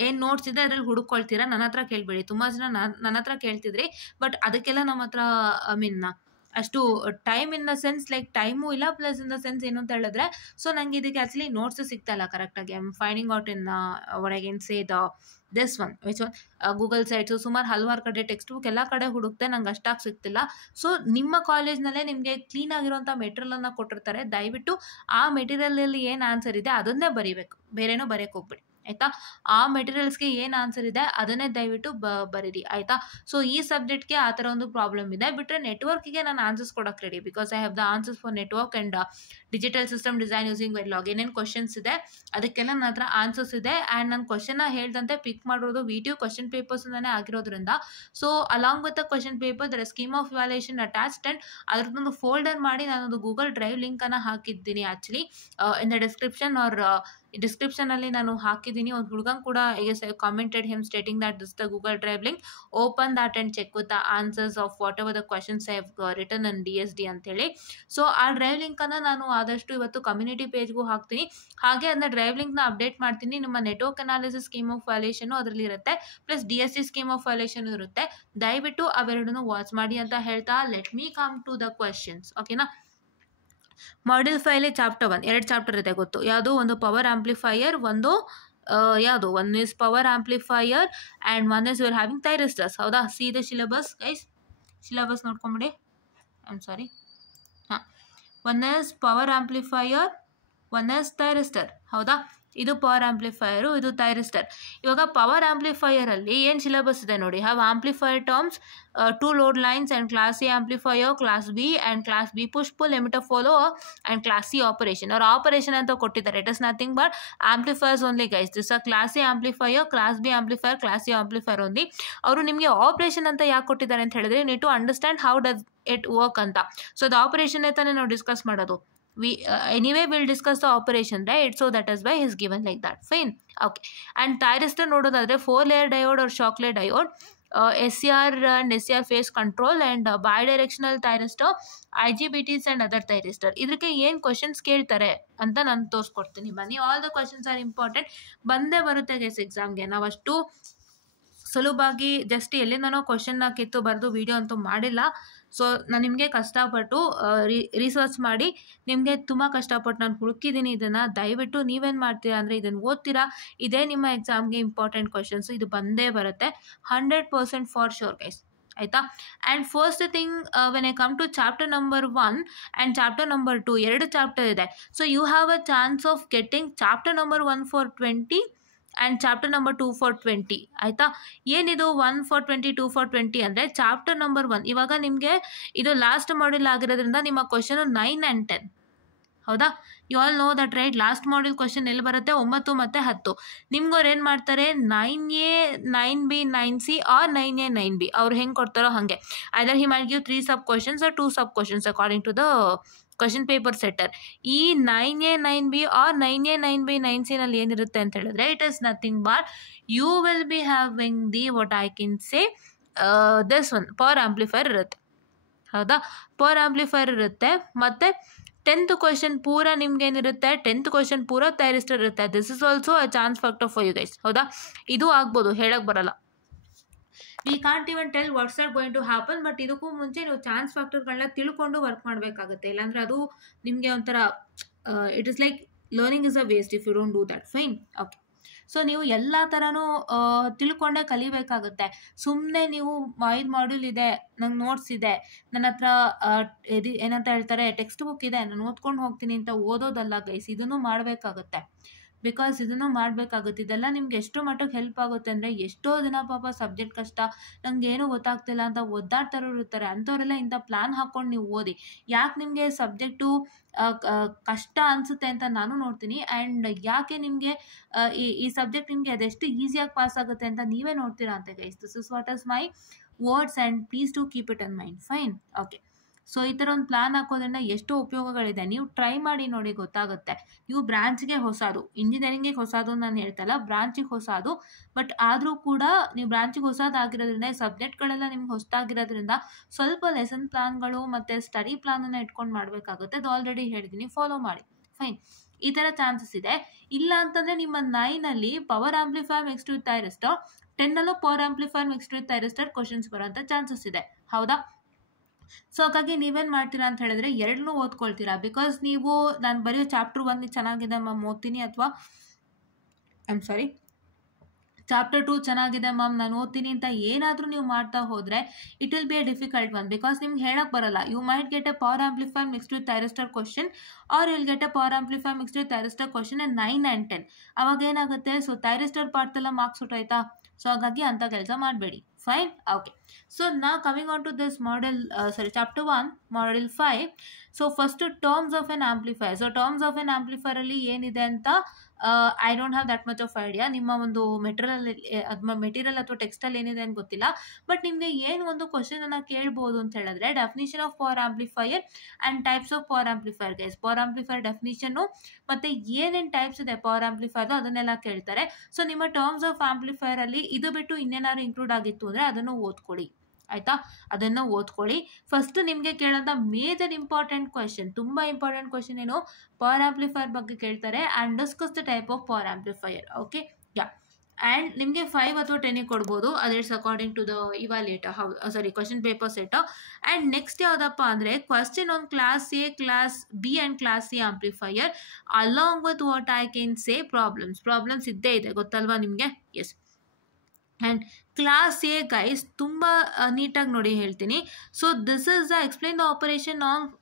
ಏನು ನೋಟ್ಸ್ ಇದೆ ಅದರಲ್ಲಿ ಹುಡುಕೊಳ್ತೀರಾ. ನನ್ನ ಹತ್ರ ಕೇಳಬೇಡಿ, ತುಂಬ ಜನ ನನ್ನ ಹತ್ರ ಕೇಳ್ತಿದ್ರಿ, ಬಟ್ ಅದಕ್ಕೆಲ್ಲ ನಮ್ಮ ಹತ್ರ ಐ ಮೀನ್ ಅಷ್ಟು time in the sense like time ಇಲ್ಲ, ಪ್ಲಸ್ ಇನ್ ದ ಸೆನ್ಸ್ ಏನು ಅಂತ ಹೇಳಿದ್ರೆ, ಸೊ ನನಗೆ ಇದಕ್ಕೆ ಆ್ಯಕ್ಚುಲಿ ನೋಟ್ಸು ಸಿಗ್ತಾ ಇಲ್ಲ ಕರೆಕ್ಟಾಗಿ. I am finding out in what I can say this one which one Google sites ಸುಮಾರು ಹಲವಾರು ಕಡೆ ಟೆಕ್ಸ್ಟ್ ಬುಕ್ ಎಲ್ಲ ಕಡೆ ಹುಡುಕ್ತೆ, ನಂಗೆ ಅಷ್ಟಾಗಿ ಸಿಗ್ತಿಲ್ಲ. ಸೊ ನಿಮ್ಮ ಕಾಲೇಜ್ನಲ್ಲೇ ನಿಮಗೆ ಕ್ಲೀನ್ ಆಗಿರೋಂಥ ಮೆಟೀರಿಯಲನ್ನು ಕೊಟ್ಟಿರ್ತಾರೆ, ದಯವಿಟ್ಟು ಆ ಮೆಟೀರಿಯಲಲ್ಲಿ ಏನು ಆನ್ಸರ್ ಇದೆ ಅದನ್ನೇ ಬರೀಬೇಕು, ಬೇರೆನೂ ಬರೆಯೋಕೆ ಹೋಗ್ಬೇಡಿ ಆಯಿತಾ. ಆ ಮೆಟೀರಿಯಲ್ಸ್ಗೆ ಏನು ಆನ್ಸರ್ ಇದೆ ಅದನ್ನೇ ದಯವಿಟ್ಟು ಬರೀರಿ ಆಯಿತಾ. ಸೊ ಈ ಸಬ್ಜೆಕ್ಟ್ಗೆ ಆ ಥರ ಒಂದು ಪ್ರಾಬ್ಲಮ್ ಇದೆ. ಬಿಟ್ಟರೆ ನೆಟ್ವರ್ಕಿಗೆ ನಾನು ಆನ್ಸರ್ಸ್ ಕೊಡೋಕ್ಕೆ ready, because I have the answers for network and digital system design using Verilog. ಏನೇನು ಕ್ವಶನ್ಸ್ ಇದೆ ಅದಕ್ಕೆಲ್ಲ ನನ್ನ ಹತ್ರ ಆನ್ಸರ್ಸ್ ಇದೆ. ಆ್ಯಂಡ್ ನಾನು ಕ್ವಶನ್ನ ಹೇಳ್ದಂತೆ ಪಿಕ್ ಮಾಡಿರೋದು ವಿಡಿಯೋ ಕ್ವಶನ್ ಪೇಪರ್ಸ್ನೇ ಆಗಿರೋದ್ರಿಂದ, so along with the question paper their scheme of valuation attached, and ಅದರದ್ದೊಂದು ಫೋಲ್ಡರ್ ಮಾಡಿ ನಾನೊಂದು ಗೂಗಲ್ ಡ್ರೈವ್ ಲಿಂಕನ್ನು ಹಾಕಿದ್ದೀನಿ ಆ್ಯಕ್ಚುಲಿ ಇನ್ ದ ಡಿಸ್ಕ್ರಿಪ್ಷನಲ್ಲಿ ನಾನು ಹಾಕಿದ್ದೀನಿ. ಒಂದು ಹುಡುಗಂಗೆ ಕೂಡ commented him stating that this the Google drive link, open that and check with the answers of whatever the questions I have written in DSD ಅಂತೇಳಿ. So ಆ ಡ್ರೈವ್ ಲಿಂಕನ್ನು ನಾನು ಆದಷ್ಟು ಇವತ್ತು ಕಮ್ಯುನಿಟಿ ಪೇಜ್ಗೂ ಹಾಕ್ತೀನಿ, ಹಾಗೆ ಅದನ್ನ ಡ್ರೈವ್ ಲಿಂಕ್ನ ಅಪ್ಡೇಟ್ ಮಾಡ್ತೀನಿ. ನಿಮ್ಮ network analysis scheme of valuation ಅದರಲ್ಲಿ ಇರುತ್ತೆ, plus DSC scheme of valuation ಇರುತ್ತೆ. ದಯವಿಟ್ಟು ಅವೆರಡನ್ನು ವಾಚ್ ಮಾಡಿ ಅಂತ ಹೇಳ್ತಾ let me come to the questions, ಓಕೆನಾ. ಮಾಡ್ಯೂಲ್ 5 ಚಾಪ್ಟರ್ 1 2 ಚಾಪ್ಟರ್ ಇದೆ ಗೊತ್ತು, ಯಾವುದು ಒಂದು ಪವರ್ ಆಂಪ್ಲಿಫೈಯರ್, ಒಂದು ಯಾವುದು one is power amplifier and one is your having thyristors. ಹೌದಾ, see the syllabus guys, syllabus ನೋಡ್ಕೊಂಬಿಡಿ. ಐ ಆಮ್ ಸಾರಿ, ಹಾಂ, one is power amplifier, one is thyristor. ಹೌದಾ, ಇದು ಪವರ್ ಆಂಪ್ಲಿಫೈಯರು, ಇದು ಥೈರಿಸ್ಟರ್. ಇವಾಗ ಪವರ್ ಆಂಪ್ಲಿಫೈಯರಲ್ಲಿ ಏನು ಸಿಲೆಬಸ್ ಇದೆ ನೋಡಿ. Have amplifier terms, 2 load lines and class A amplifier, class B and class B push pull emitter follow and class C operation. ಅವ್ರು operation ಅಂತ ಕೊಟ್ಟಿದ್ದಾರೆ, it is nothing but amplifiers only guys. This class A amplifier, class B amplifier, class C amplifier only. ಅವರು ನಿಮಗೆ operation ಅಂತ ಯಾಕೆ ಕೊಟ್ಟಿದ್ದಾರೆ ಅಂತ ಹೇಳಿದ್ರೆ, need to understand how does it work ಅಂತ. ಸೊ ಅದು ಆಪರೇಷನ್ ತಾನೇ ನಾವು ಡಿಸ್ಕಸ್ ಮಾಡೋದು. Anyway we'll discuss the operation, right? So that is why he is given like that. Fine, okay. And thyristor ನೋಡೋದಾದ್ರೆ 4 layer diode or shock layer diode, SCR and SCR phase control and bidirectional thyristor, IGBTs and other thyristor. ಇದಕ್ಕೆ ಏನು questions ಕೇಳ್ತಾರೆ ಅಂತ ನಾನು ತೋರಿಸ್ಕೊಡ್ತೀನಿ ಬನ್ನಿ. All the questions are important, ಬಂದೇ ಬರುತ್ತೆ ಗೈಸ್ ಎಕ್ಸಾಮ್ಗೆ. ನಾವಷ್ಟು ಸುಲಭವಾಗಿ ಜಸ್ಟ್ ಎಲ್ಲಿಂದನೋ ಕ್ವಶನ್ನ ಕಿತ್ತು ಬರೆದು ವಿಡಿಯೋ ಅಂತೂ ಮಾಡಿಲ್ಲ. ಸೊ ನಾನು ನಿಮಗೆ ಕಷ್ಟಪಟ್ಟು ರಿಸರ್ಚ್ ಮಾಡಿ ನಿಮಗೆ ತುಂಬ ಕಷ್ಟಪಟ್ಟು ನಾನು ಹುಡುಕಿದ್ದೀನಿ ಇದನ್ನು. ದಯವಿಟ್ಟು ನೀವೇನು ಮಾಡ್ತೀರಾ ಅಂದರೆ ಇದನ್ನು ಓದ್ತೀರಾ, ಇದೇ ನಿಮ್ಮ ಎಕ್ಸಾಮ್ಗೆ ಇಂಪಾರ್ಟೆಂಟ್ ಕ್ವಶನ್ಸು, ಇದು ಬಂದೇ ಬರುತ್ತೆ 100% ಫಾರ್ ಶೋರ್ ಗೈಸ್ ಆಯಿತಾ. And first thing when I come to chapter number 1 and chapter number 2, 2 chapter ಇದೆ. So you have a chance of getting chapter number 1 for 20 and chapter number 2 for 20 ಆಯಿತಾ. ಏನಿದು 1 for 20 2 for 20 ಅಂದರೆ chapter number 1 ಇವಾಗ ನಿಮಗೆ ಇದು last module ಆಗಿರೋದ್ರಿಂದ ನಿಮ್ಮ question 9 and 10. ಹೌದಾ, you all know that right. Last module question ಎಲ್ಲಿ ಬರುತ್ತೆ, 9 ಮತ್ತು 10. ನಿಮ್ಗವ್ರು ಏನು ಮಾಡ್ತಾರೆ, 9A 9B 9C R 9A 9B ಅವ್ರು ಹೆಂಗೆ ಕೊಡ್ತಾರೋ ಹಾಗೆ. Either he might give 3 sub questions or 2 sub questions according to the question paper setter. ಈ 9A 9B R 9A 9B 9C ನಲ್ಲಿ ಏನಿರುತ್ತೆ ಅಂತ ಹೇಳಿದ್ರೆ, it is nothing but you will be having the what I can say this one power amplifier ಇರುತ್ತೆ. ಹೌದಾ, power amplifier ಇರುತ್ತೆ. ಮತ್ತು 10th question ಪೂರ ನಿಮ್ಗೇನಿರುತ್ತೆ, 10th ಕ್ವಶನ್ ಪೂರ ಥೈರಿಸ್ಟರ್ ಇರುತ್ತೆ. This is also a chance factor for you guys. ಹೌದಾ, ಇದು ಆಗ್ಬೋದು, ಹೇಳಕ್ಕೆ ಬರಲ್ಲ. We can't even tell what's are going to happen. But ಇದಕ್ಕೂ ಮುಂಚೆ ನೀವು ಚಾನ್ಸ್ ಫ್ಯಾಕ್ಟರ್ಗಳನ್ನ ತಿಳ್ಕೊಂಡು ವರ್ಕ್ ಮಾಡಬೇಕಾಗುತ್ತೆ, ಇಲ್ಲಾಂದರೆ ಅದು ನಿಮಗೆ ಒಂಥರ it is like learning is a waste if you don't do that. Fine, okay. So ನೀವು ಎಲ್ಲ ಥರನೂ ತಿಳ್ಕೊಂಡೇ ಕಲಿಬೇಕಾಗುತ್ತೆ. ಸುಮ್ಮನೆ ನೀವು 5 ಮಾಡ್ಯೂಲ್ ಇದೆ, ನಂಗೆ ನೋಟ್ಸ್ ಇದೆ, ನನ್ನ ಹತ್ರ ಇದು ಏನಂತ ಹೇಳ್ತಾರೆ ಟೆಕ್ಸ್ಟ್ ಬುಕ್ ಇದೆ, ನಾನು ಓದ್ಕೊಂಡು ಹೋಗ್ತೀನಿ ಅಂತ ಓದೋದಲ್ಲ ಗೈಸ್. ಇದನ್ನು ಮಾಡಬೇಕಾಗುತ್ತೆ, ಬಿಕಾಸ್ ಇದನ್ನು ಮಾಡಬೇಕಾಗುತ್ತೆ. ಇದೆಲ್ಲ ನಿಮ್ಗೆ ಎಷ್ಟು ಮಟ್ಟಿಗೆ ಹೆಲ್ಪ್ ಆಗುತ್ತೆ ಅಂದರೆ, ಎಷ್ಟೋ ದಿನ ಪಾಪ ಸಬ್ಜೆಕ್ಟ್ ಕಷ್ಟ, ನಂಗೆ ಏನೂ ಗೊತ್ತಾಗ್ತಿಲ್ಲ ಅಂತ ಒದ್ದಾಡ್ತಾರೋರು ಇರ್ತಾರೆ. ಅಂಥವರೆಲ್ಲ ಇಂಥ ಪ್ಲ್ಯಾನ್ ಹಾಕ್ಕೊಂಡು ನೀವು ಓದಿ. ಯಾಕೆ ನಿಮಗೆ ಸಬ್ಜೆಕ್ಟು ಕಷ್ಟ ಅನಿಸುತ್ತೆ ಅಂತ ನಾನು ನೋಡ್ತೀನಿ, ಆ್ಯಂಡ್ ಯಾಕೆ ನಿಮಗೆ ಈ ಸಬ್ಜೆಕ್ಟ್ ನಿಮಗೆ ಅದೆಷ್ಟು ಈಸಿಯಾಗಿ ಪಾಸ್ ಆಗುತ್ತೆ ಅಂತ ನೀವೇ ನೋಡ್ತೀರಾ ಅಂತ guys. This is what is my words and please to keep it in mind. Fine, okay. So ಈ ಥರ ಒಂದು ಪ್ಲಾನ್ ಹಾಕೋದ್ರಿಂದ ಎಷ್ಟೋ ಉಪಯೋಗಗಳಿದೆ. ನೀವು ಟ್ರೈ ಮಾಡಿ ನೋಡಿ, ಗೊತ್ತಾಗುತ್ತೆ. ನೀವು ಬ್ರಾಂಚ್ಗೆ ಹೊಸದು, ಇಂಜಿನಿಯರಿಂಗಿಗೆ ಹೊಸದು ನಾನು ಹೇಳ್ತಲ್ಲ, ಬ್ರಾಂಚಿಗೆ ಹೊಸದು. ಬಟ್ ಆದರೂ ಕೂಡ ನೀವು ಬ್ರಾಂಚಿಗೆ ಹೊಸದಾಗಿರೋದ್ರಿಂದ, ಸಬ್ಜೆಕ್ಟ್ಗಳೆಲ್ಲ ನಿಮ್ಗೆ ಹೊಸದಾಗಿರೋದ್ರಿಂದ ಸ್ವಲ್ಪ ಲೆಸನ್ ಪ್ಲಾನ್ಗಳು ಮತ್ತು ಸ್ಟಡಿ ಪ್ಲಾನನ್ನು ಇಟ್ಕೊಂಡು ಮಾಡಬೇಕಾಗುತ್ತೆ. ಅದು ಆಲ್ರೆಡಿ ಹೇಳಿದ್ದೀನಿ, ಫಾಲೋ ಮಾಡಿ. ಫೈನ್, ಈ ಥರ ಚಾನ್ಸಸ್ ಇದೆ. ಇಲ್ಲ ಅಂತಂದರೆ ನಿಮ್ಮ 9ಅಲ್ಲಿ power amplifier mixed with thyristor, 10ಅಲ್ಲೂ power amplifier mixed with thyristor questions ಬರೋಂಥ ಚಾನ್ಸಸ್ ಇದೆ. ಹೌದಾ? ಸೊ ಹಾಗಾಗಿ ನೀವೇನು ಮಾಡ್ತೀರಾ ಅಂತ ಹೇಳಿದ್ರೆ ಎರಡನ್ನೂ ಓದ್ಕೊಳ್ತೀರಾ. ಬಿಕಾಸ್ ನೀವು ನಾನು ಬರೆಯೋ ಚಾಪ್ಟರ್ 1 ಚೆನ್ನಾಗಿದೆ ಮ್ಯಾಮ್ ಓದ್ತೀನಿ, ಅಥವಾ ಚಾಪ್ಟರ್ 2 ಚೆನ್ನಾಗಿದೆ ಮ್ಯಾಮ್ ನಾನು ಓದ್ತೀನಿ ಅಂತ ಏನಾದರೂ ನೀವು ಮಾಡ್ತಾ ಹೋದರೆ it will be a difficult one. Because ನಿಮ್ಗೆ ಹೇಳಕ್ಕೆ ಬರಲ್ಲ. You might get a power amplifier mixed with thyristor question, or you will get a power amplifier mixed with thyristor question 9 and 10. ಅವಾಗ ಏನಾಗುತ್ತೆ, ಸೊ ಥೈರಿಸ್ಟರ್ ಪಾರ್ಟ್ಸೆಲ್ಲ marks ಹೊಟ್ಟೋಯ್ತಾ. So ಹಾಗಾಗಿ ಅಂಥ ಕೆಲಸ ಮಾಡಬೇಡಿ. Fine, okay. ಸೊ ನಾ coming on to this chapter 1 Model 5. So first terms of an amplifier. So terms of N ಆಂಪ್ಲಿಫೈರಲ್ಲಿ ಏನಿದೆ ಅಂತ I don't have that much of idea. ನಿಮ್ಮ ಒಂದು ಮೆಟೀರಿಯಲ್ ಅಥವಾ ಟೆಕ್ಸ್ಟಲ್ಲಿ ಏನಿದೆ ಅಂತ ಗೊತ್ತಿಲ್ಲ. ಬಟ್ ನಿಮಗೆ ಏನು ಒಂದು ಕ್ವಶನನ್ನು ಕೇಳ್ಬೋದು ಅಂತ ಹೇಳಿದ್ರೆ, definition of power amplifier and types of power amplifier. Guys, power amplifier ಡೆಫಿನಿಷನ್ನು ಮತ್ತು ಏನೇನು ಟೈಪ್ಸ್ ಇದೆ ಪವರ್ ಆಂಪ್ಲಿಫೈರ್ದು ಅದನ್ನೆಲ್ಲ ಕೇಳ್ತಾರೆ. ಸೊ ನಿಮ್ಮ ಟರ್ಮ್ಸ್ ಆಫ್ ಆಂಪ್ಲಿಫೈರಲ್ಲಿ ಇದು ಬಿಟ್ಟು ಇನ್ನೇನಾದ್ರು ಇನ್ಕ್ಲೂಡ್ ಆಗಿತ್ತು ಅಂದರೆ ಅದನ್ನು ಓದ್ಕೊಳ್ಳಿ. ಆಯಿತಾ? ಅದನ್ನು ಓದ್ಕೊಳ್ಳಿ. ಫಸ್ಟ್ ನಿಮಗೆ ಕೇಳೋಂಥ ಮೇಜರ್ ಇಂಪಾರ್ಟೆಂಟ್ ಕ್ವೆಶನ್, ತುಂಬ ಇಂಪಾರ್ಟೆಂಟ್ ಕ್ವೆಶನ್ ಏನು, ಪವರ್ ಆಂಪ್ಲಿಫೈರ್ ಬಗ್ಗೆ ಕೇಳ್ತಾರೆ. And discuss the type of power amplifier. Okay, yeah. And ನಿಮಗೆ 5 ಅಥವಾ 10 ಕೊಡ್ಬೋದು. Others according to the question paper set. And next ಯಾವುದಪ್ಪ ಅಂದರೆ question on class A, class B and class C amplifier along with what I can say problems ಇದ್ದೇ ಇದೆ, ಗೊತ್ತಲ್ವಾ ನಿಮಗೆ? Yes. And class A guys ತುಂಬ ನೀಟಾಗಿ ನೋಡಿ ಹೇಳ್ತೀನಿ. So this is the explain the operation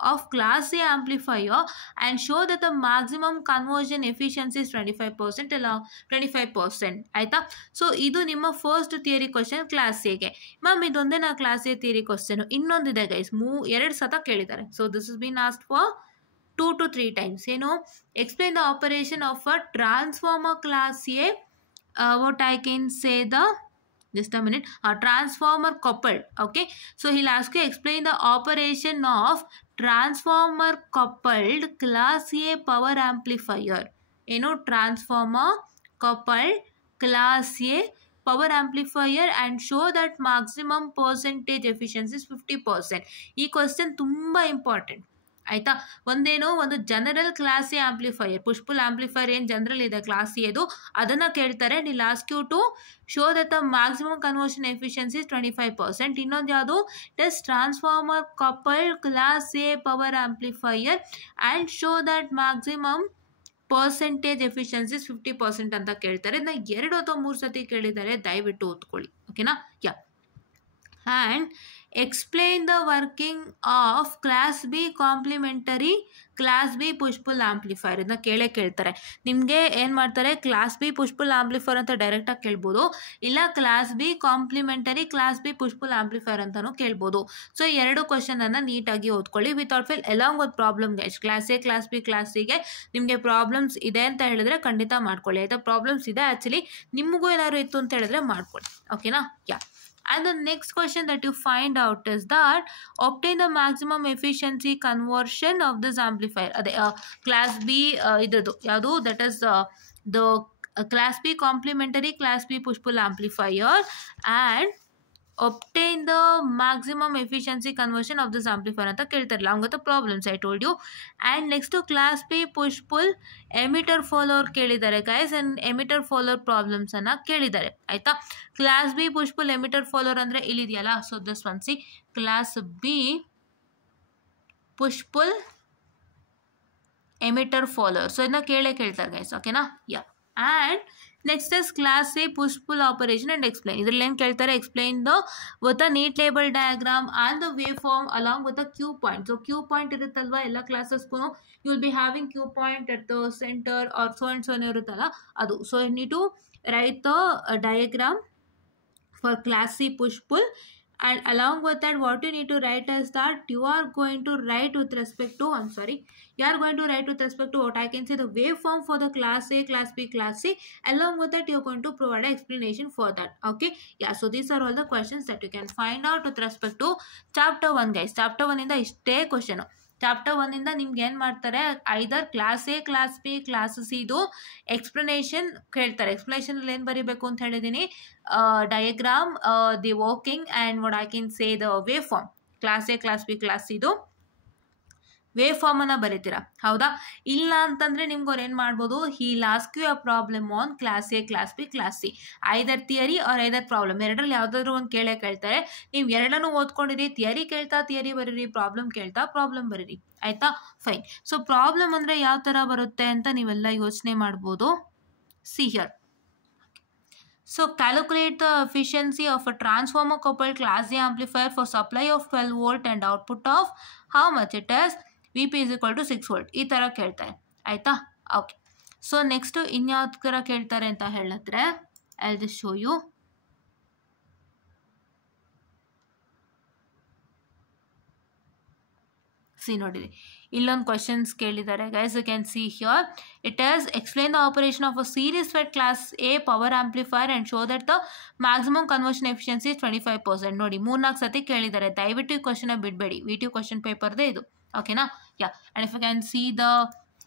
of class A amplifier and show that the maximum conversion efficiency is 25% ಇಲ್ಲ 25%. ಆಯಿತಾ? ಸೊ ಇದು ನಿಮ್ಮ ಫಸ್ಟ್ ಥಿಯರಿ ಕ್ವಶನ್ ಕ್ಲಾಸ್ ಎಗೆ. ಮ್ಯಾಮ್ ಇದೊಂದೇ ನಾ ಕ್ಲಾಸ್ ಎ ಥಿಯರಿ ಕ್ವಶನು. ಇನ್ನೊಂದಿದೆ ಗೈಸ್, 2 ಸತ ಕೇಳಿದ್ದಾರೆ. So this is been asked for 2 to 3 times. ಏನು, explain the operation of a transformer class A, what I can say the just a minute, transformer coupled. Okay, so he'll ask you explain the operation of transformer coupled class A power amplifier. You know, transformer coupled class A power amplifier and show that maximum percentage efficiency is 50%. ಈ question ತುಂಬ important. ಆಯಿತಾ? ಒಂದು general class A amplifier, push pull amplifier ಏನು general ಇದೆ class ಎದು, ಅದನ್ನು ಕೇಳ್ತಾರೆ. ನೀ last you to show that the maximum conversion efficiency 25%. ಇನ್ನೊಂದು ಯಾವುದು, test transformer coupled class A power amplifier and show that maximum percentage efficiency 50% ಅಂತ ಕೇಳ್ತಾರೆ. ಇದನ್ನ 2 ಅಥವಾ 3 ಸತಿ ಕೇಳಿದ್ದಾರೆ, ದಯವಿಟ್ಟು ಓದ್ಕೊಳ್ಳಿ. ಓಕೆನಾ? Yeah. And explain the working of class B complementary class B push pull amplifier. ಇದನ್ನ ಕೇಳ್ತಾರೆ. ನಿಮಗೆ ಏನು ಮಾಡ್ತಾರೆ, class B push pull amplifier ಅಂತ ಡೈರೆಕ್ಟಾಗಿ ಕೇಳ್ಬೋದು, ಇಲ್ಲ class B complementary class B push pull amplifier ಅಂತಲೂ ಕೇಳ್ಬೋದು. ಸೊ 2 ಕ್ವಶನನ್ನು ನೀಟಾಗಿ ಓದ್ಕೊಳ್ಳಿ without fail along with problem guys. Class A, class B, class ಸಿಗೆ ನಿಮಗೆ ಪ್ರಾಬ್ಲಮ್ಸ್ ಇದೆ ಅಂತ ಹೇಳಿದ್ರೆ ಖಂಡಿತ ಮಾಡ್ಕೊಳ್ಳಿ. ಆಯಿತಾ? ಪ್ರಾಬ್ಲಮ್ಸ್ ಇದೆ ಆ್ಯಕ್ಚುಲಿ, ನಿಮಗೂ ಏನಾದ್ರು ಇತ್ತು ಅಂತ ಹೇಳಿದ್ರೆ ಮಾಡ್ಕೊಳ್ಳಿ. ಓಕೆನಾ? ಯಾ. And the next question that you find out is that obtain the maximum efficiency conversion of this amplifier. Class B idadu yadu, that is the class B complementary class B push pull amplifier, and obtain the maximum efficiency conversion of this amplifier ಅಂತ ಕೇಳ್ತಾರೆ. along with the problems I told you. And next to class B push pull emitter follower ಕೇಳಿದ್ದಾರೆ guys, and emitter follower problems ಅನ್ನ ಕೇಳಿದ್ದಾರೆ. ಆಯ್ತಾ? Class B push pull emitter follower ಅಂದರೆ ಇಲ್ಲಿದೆಯಲ್ಲ, so this one see class B push pull emitter follower. So ಇದನ್ನ ಕೇಳ್ತಾರೆ guys. ಓಕೆನಾ? Yeah. And next is class A push pull operation and explain. ಇದರಲ್ಲಿ ಏನು ಕೇಳ್ತಾರೆ, explain the with a neat label diagram and the waveform along with a Q point. So Q point ಇರುತ್ತಲ್ವ ಎಲ್ಲ ಕ್ಲಾಸಸ್ಗೂ, you will be having Q point at the centre or so and zone ಇರುತ್ತಲ್ಲ ಅದು. So you need to write the diagram for class C push pull And along with that, what you need to write is that you are going to write with respect to, you are going to write with respect to what I can say the waveform for the class A, class B, class C. Along with that, you're going to provide an explanation for that. Okay. Yeah. So these are all the questions that you can find out with respect to chapter 1, guys. Chapter 1 ಇಂದ ಇಷ್ಟೇ question. Chapter 1 ಇಂದ ನಿಮ್ಗೆ ಏನು ಮಾಡ್ತಾರೆ, either class A, class B, class C ಇದು explanation ಕೇಳ್ತಾರೆ. ಎಕ್ಸ್ಪ್ಲನೇಷನಲ್ಲಿ ಏನು ಬರೀಬೇಕು ಅಂತ ಹೇಳಿದ್ದೀನಿ, diagram, the working and what I can say the waveform. Class A, class B, class C ಇದು ವೇವ್ ಫಾರ್ಮನ್ನು ಬರೀತೀರಾ, ಹೌದಾ? ಇಲ್ಲ ಅಂತಂದರೆ ನಿಮ್ಗೆ ಅವ್ರು ಏನು ಮಾಡ್ಬೋದು, he'll ask you a problem on class A, class B, class C, either theory or either problem, ಎರಡರಲ್ಲಿ ಯಾವುದಾದ್ರೂ ಒಂದು ಕೇಳ್ತಾರೆ. ನೀವು ಎರಡನ್ನೂ ಓದ್ಕೊಂಡಿರಿ, ಥಿಯರಿ ಕೇಳ್ತಾ ಥಿಯರಿ ಬರೀರಿ, ಪ್ರಾಬ್ಲಮ್ ಕೇಳ್ತಾ ಪ್ರಾಬ್ಲಮ್ ಬರೀರಿ, ಆಯಿತಾ? ಫೈನ್. ಸೊ ಪ್ರಾಬ್ಲಮ್ ಅಂದರೆ ಯಾವ ಥರ ಬರುತ್ತೆ ಅಂತ ನೀವೆಲ್ಲ ಯೋಚನೆ ಮಾಡ್ಬೋದು. See here. So calculate the efficiency of a transformer coupled class A amplifier for supply of 12 volt and output of how much it is, VP is equal to 6 volt. ಈ ಥರ ಕೇಳ್ತಾರೆ, ಆಯಿತಾ? ಓಕೆ. ಸೊ ನೆಕ್ಸ್ಟು ಇನ್ಯಾವ ಥರ ಕೇಳ್ತಾರೆ ಅಂತ ಹೇಳಿದ್ರೆ, I will just show you. See ನೋಡಿರಿ, ಇಲ್ಲೊಂದು ಕ್ವಶನ್ಸ್ ಕೇಳಿದ್ದಾರೆ guys. You can see here. It is explain the operation of a series fed class A power amplifier and show that the maximum conversion efficiency 25%. ನೋಡಿ, 3-4 ಸತಿ ಕೇಳಿದ್ದಾರೆ. ದಯವಿಟ್ಟು ಈ question ಬಿಡಬೇಡಿ, VTU question ಪೇಪರ್ದೇ ಇದು, ಓಕೆನಾ? Yeah. And if you can see the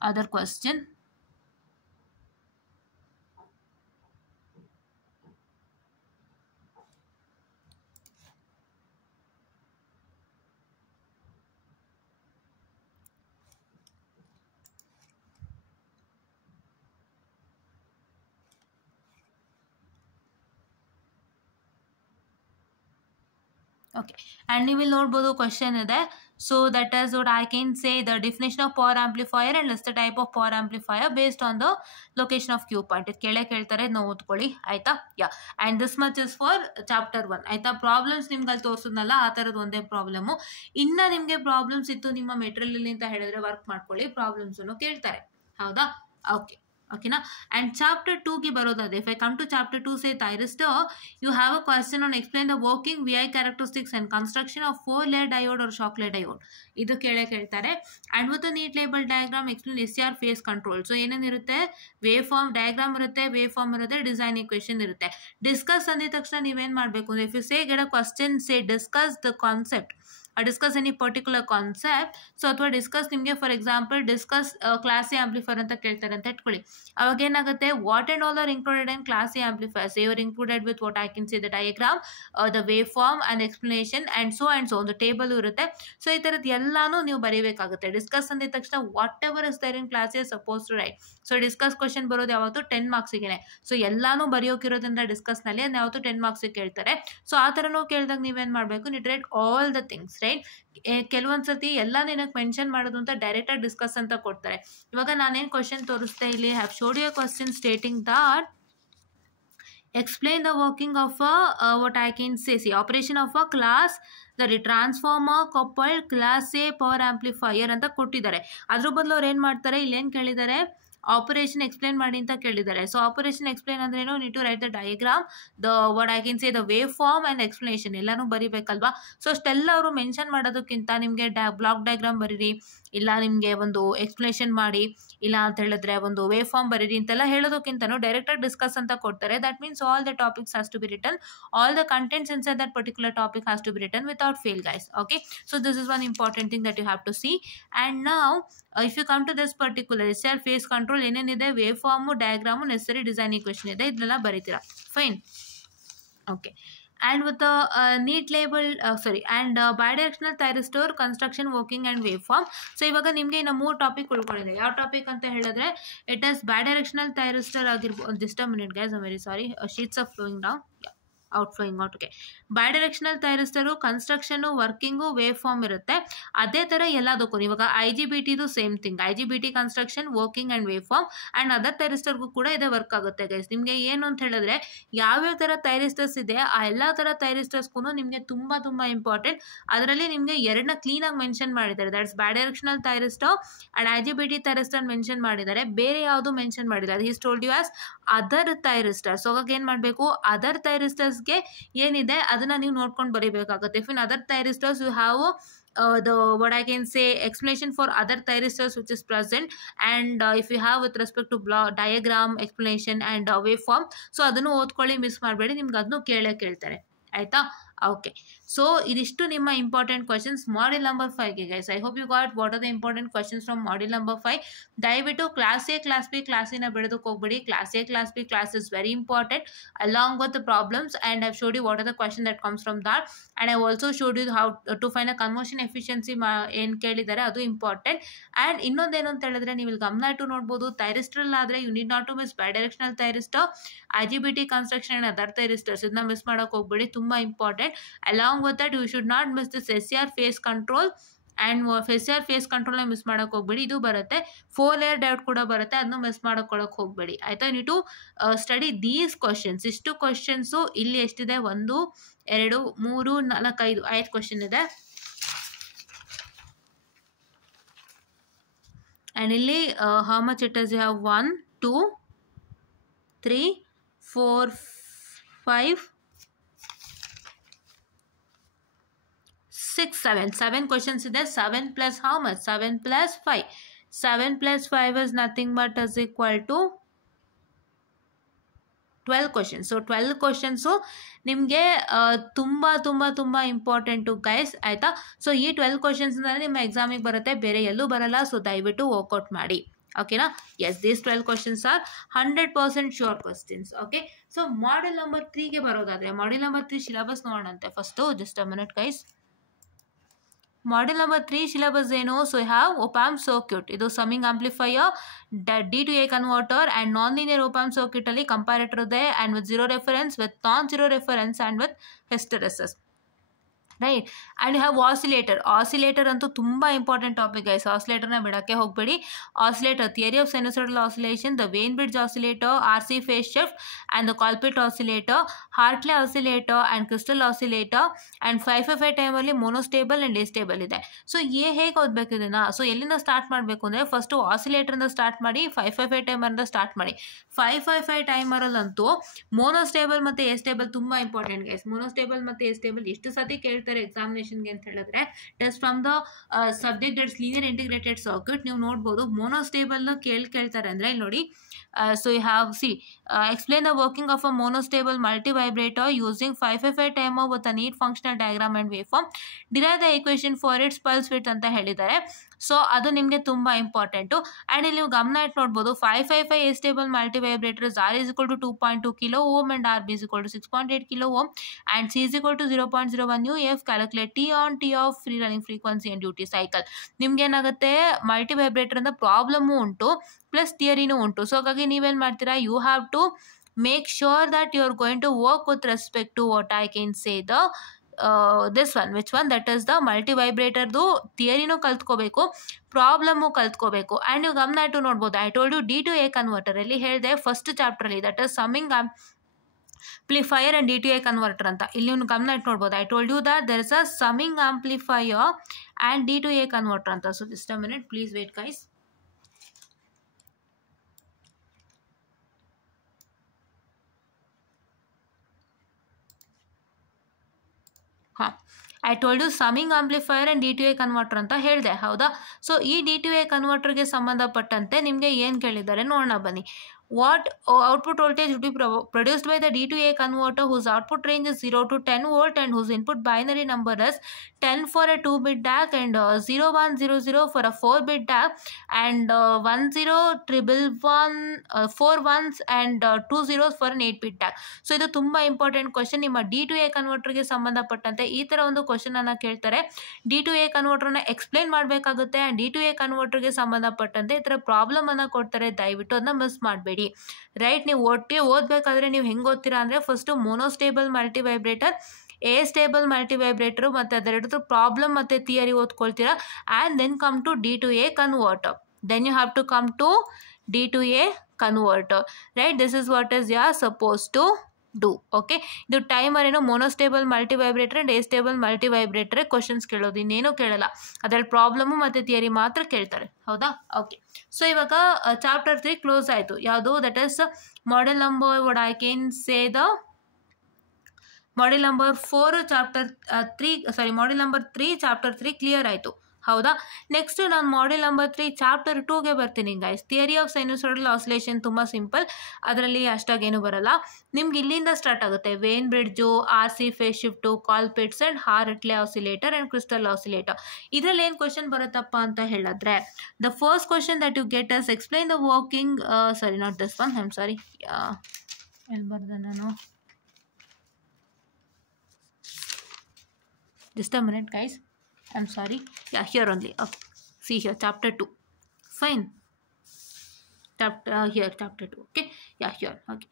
other question. Okay, and ನೀವು ಇಲ್ಲಿ ನೋಡ್ಬೋದು ಕ್ವಶನ್ ಇದೆ. So that is what I can say the definition of power amplifier and list the type of power amplifier based on the location of Q point. ಇದು ಕೇಳ್ತಾರೆ, ನಾವು ಓದ್ಕೊಳ್ಳಿ, ಆಯಿತಾ? Yeah. And this much is for chapter 1, ಆಯಿತಾ? Problems ನಿಮ್ಗೆ ಅಲ್ಲಿ ತೋರಿಸಿದ್ನಲ್ಲ, ಆ ಥರದ್ದು ಒಂದೇ ಪ್ರಾಬ್ಲಮ್ಮು. ಇನ್ನು ನಿಮಗೆ ಪ್ರಾಬ್ಲಮ್ಸ್ ಇತ್ತು ನಿಮ್ಮ ಮೆಟೀರಿಯಲ್ ಅಂತ ಹೇಳಿದ್ರೆ ವರ್ಕ್ ಮಾಡ್ಕೊಳ್ಳಿ, ಪ್ರಾಬ್ಲಮ್ಸನ್ನು ಕೇಳ್ತಾರೆ, ಹೌದಾ? ಓಕೆ, ಓಕೆನಾ? ಆ್ಯಂಡ್ ಚಾಪ್ಟರ್ 2ಗೆ ಬರೋದಾದ್ರೆ, if I come to chapter 2 say thyristor, you have a question on explain the working VI characteristics and construction of 4-layer diode or Shockley diode. ಇದು ಕೇಳ್ತಾರೆ. And with a neat label diagram explain SCR phase control. So ಏನೇನಿರುತ್ತೆ, waveform diagram ಇರುತ್ತೆ, waveform ಇರುತ್ತೆ, design equation ಇರುತ್ತೆ. Discuss ಅಂದಿದ ತಕ್ಷಣ ನೀವೇನು ಮಾಡಬೇಕು ಅಂದರೆ, if you say get a question say discuss the concept, discuss any particular concept. So ಅಥವಾ ಡಿಸ್ಕಸ್ ನಿಮಗೆ for example discuss class A amplifier ಅಂತ ಕೇಳ್ತಾರೆ ಅಂತ ಇಟ್ಕೊಳ್ಳಿ. ಅವಾಗ ಏನಾಗುತ್ತೆ, what and all are included in class A amplifiers. You are included with what I can say the diagram, the waveform and explanation and so ಒಂದು table ಇರುತ್ತೆ. So ಈ ಥರದ್ದು ಎಲ್ಲಾನು ನೀವು ಬರೀಬೇಕಾಗುತ್ತೆ. ಡಿಸ್ಕಸ್ ಅಂದಿದ ತಕ್ಷಣ whatever is there in class A suppose to write. So discuss question ಬರೋದು ಯಾವತ್ತು 10 ಮಾರ್ಕ್ಸಿಗೆ. ಸೊ ಎಲ್ಲಾನು ಬರೆಯೋಕಿರೋದ್ರಿಂದ ಡಿಸ್ಕಸ್ನಲ್ಲಿ ಅದು ಯಾವತ್ತು 10 ಮಾರ್ಕ್ಸಿಗೆ ಕೇಳ್ತಾರೆ. ಸೊ ಆ ಥರನೂ ಕೇಳಿದಾಗ ನೀವೇನು ಮಾಡಬೇಕು, ನೀವು right all the things, right? ಕೆಲವೊಂದು ಸತಿ ಎಲ್ಲ ನಿನಗೆ ಮೆನ್ಷನ್ ಮಾಡೋದು ಅಂತ ಡೈರೆಕ್ಟಾಗಿ ಡಿಸ್ಕಸ್ ಅಂತ ಕೊಡ್ತಾರೆ. ಇವಾಗ ನಾನೇನು ಕ್ವಶನ್ ತೋರಿಸ್ತೆ ಇಲ್ಲಿ, have showed you a question stating that explain the working of a what I can say operation of a class the transformer coupled class A power amplifier ಅಂತ ಕೊಟ್ಟಿದ್ದಾರೆ. ಅದ್ರ ಬದಲು ಅವ್ರು ಏನು ಮಾಡ್ತಾರೆ, ಇಲ್ಲಿ ಏನು ಕೇಳಿದ್ದಾರೆ, ಆಪರೇಷನ್ ಎಕ್ಸ್ಪ್ಲೇನ್ ಮಾಡಿ ಅಂತ ಕೇಳಿದ್ದಾರೆ. ಸೊ ಆಪರೇಷನ್ ಎಕ್ಸ್ಪ್ಲೇನ್ ಅಂದ್ರೇನು, need to write the diagram, the what I can say the waveform and explanation ಎಲ್ಲನೂ ಬರೀಬೇಕಲ್ವಾ? ಸೊ ಅಷ್ಟೆಲ್ಲ ಅವರು ಮೆನ್ಷನ್ ಮಾಡೋದಕ್ಕಿಂತ ನಿಮಗೆ ಬ್ಲಾಕ್ ಡಯಾಗ್ರಾಮ್ ಬರೀರಿ, ಇಲ್ಲ ನಿಮಗೆ ಒಂದು ಎಕ್ಸ್ಪ್ಲನೇಷನ್ ಮಾಡಿ, ಇಲ್ಲ ಅಂತ ಹೇಳಿದ್ರೆ ಒಂದು ವೇವ್ ಫಾರ್ಮ್ ಬರೀರಿ ಅಂತೆಲ್ಲ ಹೇಳೋದಕ್ಕಿಂತನೂ ಡೈರೆಕ್ಟಾಗಿ ಡಿಸ್ಕಸ್ ಅಂತ ಕೊಡ್ತಾರೆ. That means all the topics has to be written, all the contents inside that particular topic has to be written without fail, guys. Okay, so this is one important thing that you have to see. And ನಾವು if you come to this particular SCR phase control ಏನೇನಿದೆ, waveform, diagram, necessary design equation ಇದೆ, ಇದನ್ನೆಲ್ಲ ಬರೀತೀರಾ. Fine. Okay. And with the neat label and bidirectional thyristor construction, working and waveform. So ಇವಾಗ ನಿಮಗೆ ಇನ್ನು 3 topic ಉಳ್ಕೊಂಡಿದೆ. ಯಾವ topic ಅಂತ ಹೇಳಿದ್ರೆ, ಇಟ್ ಇಸ್ bidirectional thyristor ಆಗಿರ್ಬೋದು. Just a minute guys, I'm very sorry, sheets are flowing down. Yeah, outflowing out. Okay, bidirectional thyristor construction, working, waveform ಇರುತ್ತೆ. ಅದೇ ಥರ ಎಲ್ಲದಕ್ಕೂ ಇವಾಗ IGBTದು same thing, IGBT construction, working and waveform and other ಥೈರಿಸ್ಟರ್ಗೂ ಕೂಡ ಇದೇ work ಆಗುತ್ತೆ ಗೈಸ್. ನಿಮಗೆ ಏನು ಅಂತ ಹೇಳಿದ್ರೆ, ಯಾವ್ಯಾವ ಥರ ಥೈರಿಸ್ಟರ್ಸ್ ಇದೆ ಆ ಎಲ್ಲ ಥರ ಥೈರಿಸ್ಟರ್ಸ್ಗೂ ನಿಮಗೆ ತುಂಬ ಇಂಪಾರ್ಟೆಂಟ್. ಅದರಲ್ಲಿ ನಿಮಗೆ 2ನ ಕ್ಲೀನಾಗಿ ಮೆನ್ಷನ್ ಮಾಡಿದ್ದಾರೆ. That's bidirectional thyristor and IGBT thyristor mention ಮಾಡಿದ್ದಾರೆ, ಬೇರೆ ಯಾವುದು ಮೆನ್ಷನ್ ಮಾಡಿದ್ದಾರೆ. He's told you as other thyristor. So ಅವಾಗ ಏನು ಮಾಡಬೇಕು, ಅದರ್ ಥೈರಿಸ್ಟರ್ಸ್ಗೆ ಥೈರಿಸ್ಟರ್ಸ್ಗೆ ಏನಿದೆ ಅದನ್ನು ನೀವು ನೋಡ್ಕೊಂಡು ಬರೀಬೇಕಾಗುತ್ತೆ. If in other thyristors you have the what I can say explanation for other thyristors which is present, and if you have with respect to diagram explanation and waveform, so ಅದನ್ನು ಓದ್ಕೊಳ್ಳಿ, miss ಮಾಡಬೇಡಿ, ನಿಮ್ಗೆ ಅದನ್ನು ಕೇಳ್ತಾರೆ ಆಯಿತಾ. Okay, so ಇದಿಷ್ಟು ನಿಮ್ಮ important questions module number 5ಗೆ guys. I hope you got what are the important questions from module number 5. ದಯವಿಟ್ಟು ಕ್ಲಾಸ್ ಎ ಕ್ಲಾಸ್ ಬಿ ಕ್ಲಾಸಿನ ಬಿಡೋದಕ್ಕೆ ಹೋಗ್ಬೇಡಿ. Class A class B class is very important along with the problems, and I've showed you what are the question that comes from that, and I've also showed you how to find a conversion efficiency ಏನು ಕೇಳಿದ್ದಾರೆ ಅದು important. And ಇನ್ನೊಂದೇನು ಅಂತ ಹೇಳಿದ್ರೆ ನೀವು ಇಲ್ಲಿ ಗಮನ ಇಟ್ಟು ನೋಡ್ಬೋದು, ಥೈರಿಸ್ಟ್ರಲ್ ಆದರೆ you need not to miss bidirectional thyristor, IGBT construction and other thyristors, ಇದನ್ನ ಮಿಸ್ ಮಾಡೋಕೆ ಹೋಗ್ಬೇಡಿ, ತುಂಬ important. along with that you should not miss this SCR phase control, and SCR phase control miss ಮಾಡೋಕೆ ಹೋಗ್ಬೇಡಿ, ಇದು ಬರುತ್ತೆ. 4 layer diode ಕೂಡ ಬರುತ್ತೆ, ಅದನ್ನು ಮಿಸ್ ಮಾಡೋಕೊಳಕ್ಕೆ ಹೋಗ್ಬೇಡಿ ಆಯಿತಾ. ನೀವು ಟು ಸ್ಟಡಿ ದೀಸ್ ಕ್ವಶನ್ಸ್. ಇಷ್ಟು ಕ್ವಶನ್ಸು ಇಲ್ಲಿ ಎಷ್ಟಿದೆ, 1 2 3 4 5 5 ಕ್ವಶನ್ ಇದೆ. ಆ್ಯಂಡ್ ಇಲ್ಲಿ how much it is, you have 1 2 3 4 5 6 7 questions ಇದೆ. 7 plus how much, 7 plus 5, 7 plus 5 is nothing but is equal to 12 questions. So 12 questions ನಿಮಗೆ ತುಂಬ ಇಂಪಾರ್ಟೆಂಟು ಗೈಸ್ ಆಯಿತಾ. ಸೊ ಈ 12 ಕ್ವಶನ್ಸ್ ನಿಮ್ಮ ಎಕ್ಸಾಮಿಗೆ ಬರುತ್ತೆ, ಬೇರೆ ಎಲ್ಲೂ ಬರಲ್ಲ. ಸೊ ದಯವಿಟ್ಟು ವರ್ಕೌಟ್ ಮಾಡಿ, ಓಕೆನಾ. Yes, these 12 questions are 100% sure questions. Okay, so module number 3ಗೆ ಬರೋದಾದರೆ ಮಾಡ್ಯೂಲ್ ನಂಬರ್ 3 ಸಿಲೆಬಸ್ ನೋಡೋಣಂತೆ first. Just a minute guys. Module number 3 syllabus ಏನು, ಸೊ ಹ್ಯಾವ್ ಒಪ್ಯಾಂಪ್ ಸರ್ಕ್ಯೂಟ್, ಇದು summing amplifier, D2A converter and non linear op amp ಸರ್ಕ್ಯೂಟಲ್ಲಿ comparator ಇದೆ, and with zero reference, with non zero reference and with hysteresis, right. And you have oscillator ಅಂತೂ ತುಂಬ important topic guys, ಆಸಿಲೇಟರ್ನ ಬಿಡೋಕ್ಕೆ ಹೋಗಬೇಡಿ. Oscillator, theory of sinusoidal oscillation, the Wien bridge oscillator, RC phase shift and the Colpitts oscillator, Hartley oscillator and crystal oscillator, and 555 ಟೈಮಲ್ಲಿ ಮೋನೋಸ್ಟೇಬಲ್ and ಎಸ್ಟೇಬಲ್ ಇದೆ. So ಹೇಗೆ ಓದಬೇಕು ಇದನ್ನು, so ಎಲ್ಲಿಂದ ಸ್ಟಾರ್ಟ್ ಮಾಡಬೇಕು ಅಂದರೆ ಫಸ್ಟು ಆಸಿಲೇಟರಿಂದ ಸ್ಟಾರ್ಟ್ ಮಾಡಿ, 555 ಟೈಮರಿಂದ ಸ್ಟಾರ್ಟ್ ಮಾಡಿ. 555 ಟೈಮರಲ್ಲಂತೂ ಮೋನೋಸ್ಟೇಬಲ್ ಮತ್ತು ಎಸ್ಟೇಬಲ್ ತುಂಬ ಇಂಪಾರ್ಟೆಂಟ್ ಗೈಸ್. ಮೋನೋಸ್ಟೇಬಲ್ ಮತ್ತು ಎಸ್ಟೇಬಲ್ ಎಷ್ಟು ಸತಿ ಕೇಳ್ತಾರೆ ಎಕ್ಸಾಮಿನೇಷನ್ಗೆ ಅಂತ ಹೇಳಿದ್ರೆ, test from the subject that's linear integrated circuit. ನೀವು ನೋಡ್ಬೋದು ಮೋನೋಸ್ಟೇಬಲ್ ಕೇಳ್ತಾರೆ ಅಂದರೆ ಇಲ್ಲಿ ನೋಡಿ. So you have explain the working of a monostable multivibrator using 555 timer with a neat functional diagram and waveform. Derive the equation for its pulse width ಅಂತ ಹೇಳಿದ್ದಾರೆ. So ಅದು ನಿಮಗೆ ತುಂಬ ಇಂಪಾರ್ಟೆಂಟು. ಆ್ಯಂಡ್ ಇಲ್ಲಿ ನೀವು ಗಮನ ಇಟ್ಟು ನೋಡ್ಬೋದು, 555 ಎಸ್ಟೇಬಲ್ ಮಲ್ಟಿವೈಬ್ರೇಟರ್ಸ್ R is equal to 2.2 kilo ohm and RB is equal to 6.8 kilo ohm and C is equal to 0.01 UF. Calculate T on T of free running frequency and duty cycle. ನಿಮ್ಗೇನಾಗುತ್ತೆ, ಮಲ್ಟಿವೈಬ್ರೇಟರಿಂದ problem ಉಂಟು plus ಥಿಯರಿನೂ ಉಂಟು. So ಹಾಗಾಗಿ ನೀವೇನು ಮಾಡ್ತೀರಾ, you have to make sure that you are going to work with respect to what I can say the this one, which one, that is the multivibratorದು ಥಿಯರಿನೂ ಕಲ್ತ್ಕೋಬೇಕು, ಪ್ರಾಬ್ಲಮ್ಮು ಕಲ್ತ್ಕೋಬೇಕು. ಆ್ಯಂಡ್ ನೀವು ಗಮನ ಇಟ್ಟು ನೋಡ್ಬೋದು, ಐ ಟೋಲ್ಡ್ ಯು D2A ಕನ್ವರ್ಟರಲ್ಲಿ ಹೇಳಿದೆ ಫಸ್ಟ್ ಚಾಪ್ಟ್ರಲ್ಲಿ, that is summing amplifier and D2A converter ಅಂತ. ಇಲ್ಲಿ ನೀವು ಗಮನ ಇಟ್ಟು ನೋಡ್ಬೋದು, I told you that there is a summing amplifier and D2A converter ಅಂತ. So just a minute, please wait guys. ಹಾಂ, I told you summing amplifier and D2A converter ಅಂತ ಹೇಳಿದೆ, ಹೌದಾ. ಸೊ ಈ D2A ಕನ್ವರ್ಟರ್ಗೆ ಸಂಬಂಧಪಟ್ಟಂತೆ ನಿಮಗೆ ಏನು ಕೇಳಿದ್ದಾರೆ ನೋಡೋಣ ಬನ್ನಿ. What output voltage would be produced by the D2A converter whose output range is 0 to 10 volt and whose input binary number is 10 for a 2-bit DAC and 0100 for a 4-bit DAC and 1011 4 ones and 2 zeros for an 8-bit DAC. So ಇದು ತುಂಬ important question. ನಿಮ್ಮ D2A ಕನ್ವರ್ಟರ್ಗೆ ಸಂಬಂಧಪಟ್ಟಂತೆ ಈ ಥರ ಒಂದು question ಅನ್ನು ಕೇಳ್ತಾರೆ. D2A ಕನ್ವರ್ಟರ್ನ explain ಮಾಡಬೇಕಾಗುತ್ತೆ ಆ್ಯಂಡ್ D2A ಕನ್ವರ್ಟರ್ಗೆ ಸಂಬಂಧಪಟ್ಟಂತೆ ಈ ಥರ ಪ್ರಾಬ್ಲಮನ್ನು ಕೊಡ್ತಾರೆ. ದಯವಿಟ್ಟು ಅದನ್ನ ಮಿಸ್ ಮಾಡಬೇಡಿ, ರೈಟ್. ನೀವು ಒಟ್ಟಿಗೆ ಓದಬೇಕಾದ್ರೆ ನೀವು ಹೆಂಗೆ ಓದ್ತೀರಾ ಅಂದರೆ first monostable multivibrator, astable multivibrator ಮತ್ತು ಅದೆರಡರ ಪ್ರಾಬ್ಲಮ್ ಮತ್ತು ಥಿಯರಿ ಓದ್ಕೊಳ್ತೀರಾ. And then come to D2A converter, then you have to come to D2A converter, right. This is what is you are suppose to do. Okay, ಇದು timer ಏನು, monostable multivibrator and astable ಮಲ್ಟಿವೈಬ್ರೇಟರೇ questions ಕೇಳೋದು, ಇನ್ನೇನು ಕೇಳಲ್ಲ. ಅದರಲ್ಲಿ problem ಮತ್ತು theory ಮಾತ್ರ ಕೇಳ್ತಾರೆ, ಹೌದಾ. ಓಕೆ, ಸೊ ಇವಾಗ ಚಾಪ್ಟರ್ 3 ಕ್ಲೋಸ್ ಆಯಿತು. ಯಾವುದು, that is model number what I can say the model number 4 chapter 3 model number 3 chapter 3 clear ಆಯಿತು. ಹೌದಾ? ನೆಕ್ಸ್ಟ್ ನಾನು ಮಾಡೆಲ್ ನಂಬರ್ 3 ಚಾಪ್ಟರ್ 2ಗೆ ಬರ್ತೀನಿ guys. Theory of sinusoidal oscillation ತುಂಬ ಸಿಂಪಲ್, ಅದರಲ್ಲಿ ಅಷ್ಟಾಗೇನು ಬರಲ್ಲ. ನಿಮ್ಗೆ ಇಲ್ಲಿಂದ ಸ್ಟಾರ್ಟ್ ಆಗುತ್ತೆ. Wien bridge, RC phase shift, Colpitts and Hartley oscillator and crystal oscillator. ಇದರಲ್ಲಿ ಏನು ಕ್ವಶನ್ ಬರುತ್ತಪ್ಪ ಅಂತ ಹೇಳಿದ್ರೆ, the first question that you get us explain the working sorry not this one, I am sorry, ಎಲ್ಲಿ ಬರ್ದೆ ನಾನು, just a minute guys, I'm sorry, yeah, here only. Okay. See here, chapter 2. Fine. Here, chapter 2. Okay. Yeah, here. Okay.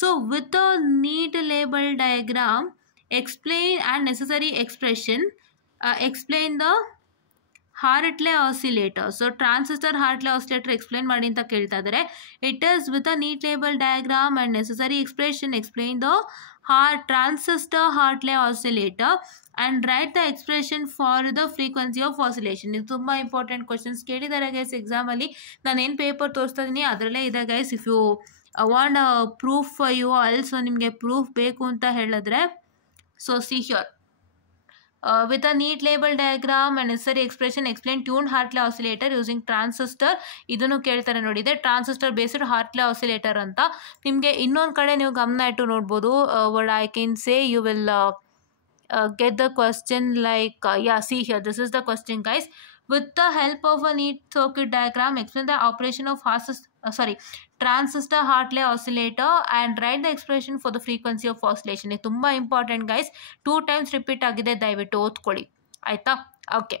So, with a neat label diagram, explain and necessary expression, explain the Hartley oscillator. So, transistor Hartley oscillator explain ಮಾಡಿ ಅಂತ ಕೇಳ್ತಾ ಇದ್ದಾರೆ. It is with a neat label diagram and necessary expression, explain the transistor Hartley oscillator and write the expression for the frequency of oscillation. ಇದು ತುಂಬ important questions ಕೇಳಿದ್ದಾರೆ guys ಎಕ್ಸಾಮಲ್ಲಿ. ನಾನೇನು paper ತೋರಿಸ್ತಾ ಇದ್ದೀನಿ ಅದರಲ್ಲೇ ಇದೆ guys. If you want proof for you all, so ನಿಮಗೆ ಪ್ರೂಫ್ ಬೇಕು ಅಂತ ಹೇಳಿದ್ರೆ, so see here, with a neat label diagram and necessary expression, explain tuned Hartley oscillator using transistor. ಇದನ್ನು ಕೇಳ್ತಾರೆ ನೋಡಿ, ಇದೆ ಟ್ರಾನ್ಸಿಸ್ಟರ್ ಬೇಸ್ಡ್ Hartley oscillator ಅಂತ. ನಿಮಗೆ ಇನ್ನೊಂದು ಕಡೆ ನೀವು ಗಮನ ಇಟ್ಟು ನೋಡ್ಬೋದು. what I can say, you will get the question like, yeah, see here, this is the question guys. With the help of a neat circuit diagram, explain the operation of transistor Hartley oscillator and write the expression for the frequency of oscillation. ಇದು ತುಂಬ important guys, 2 times repeat ಆಗಿದೆ, ದಯವಿಟ್ಟು ಓದ್ಕೊಳ್ಳಿ ಆಯಿತಾ. Okay.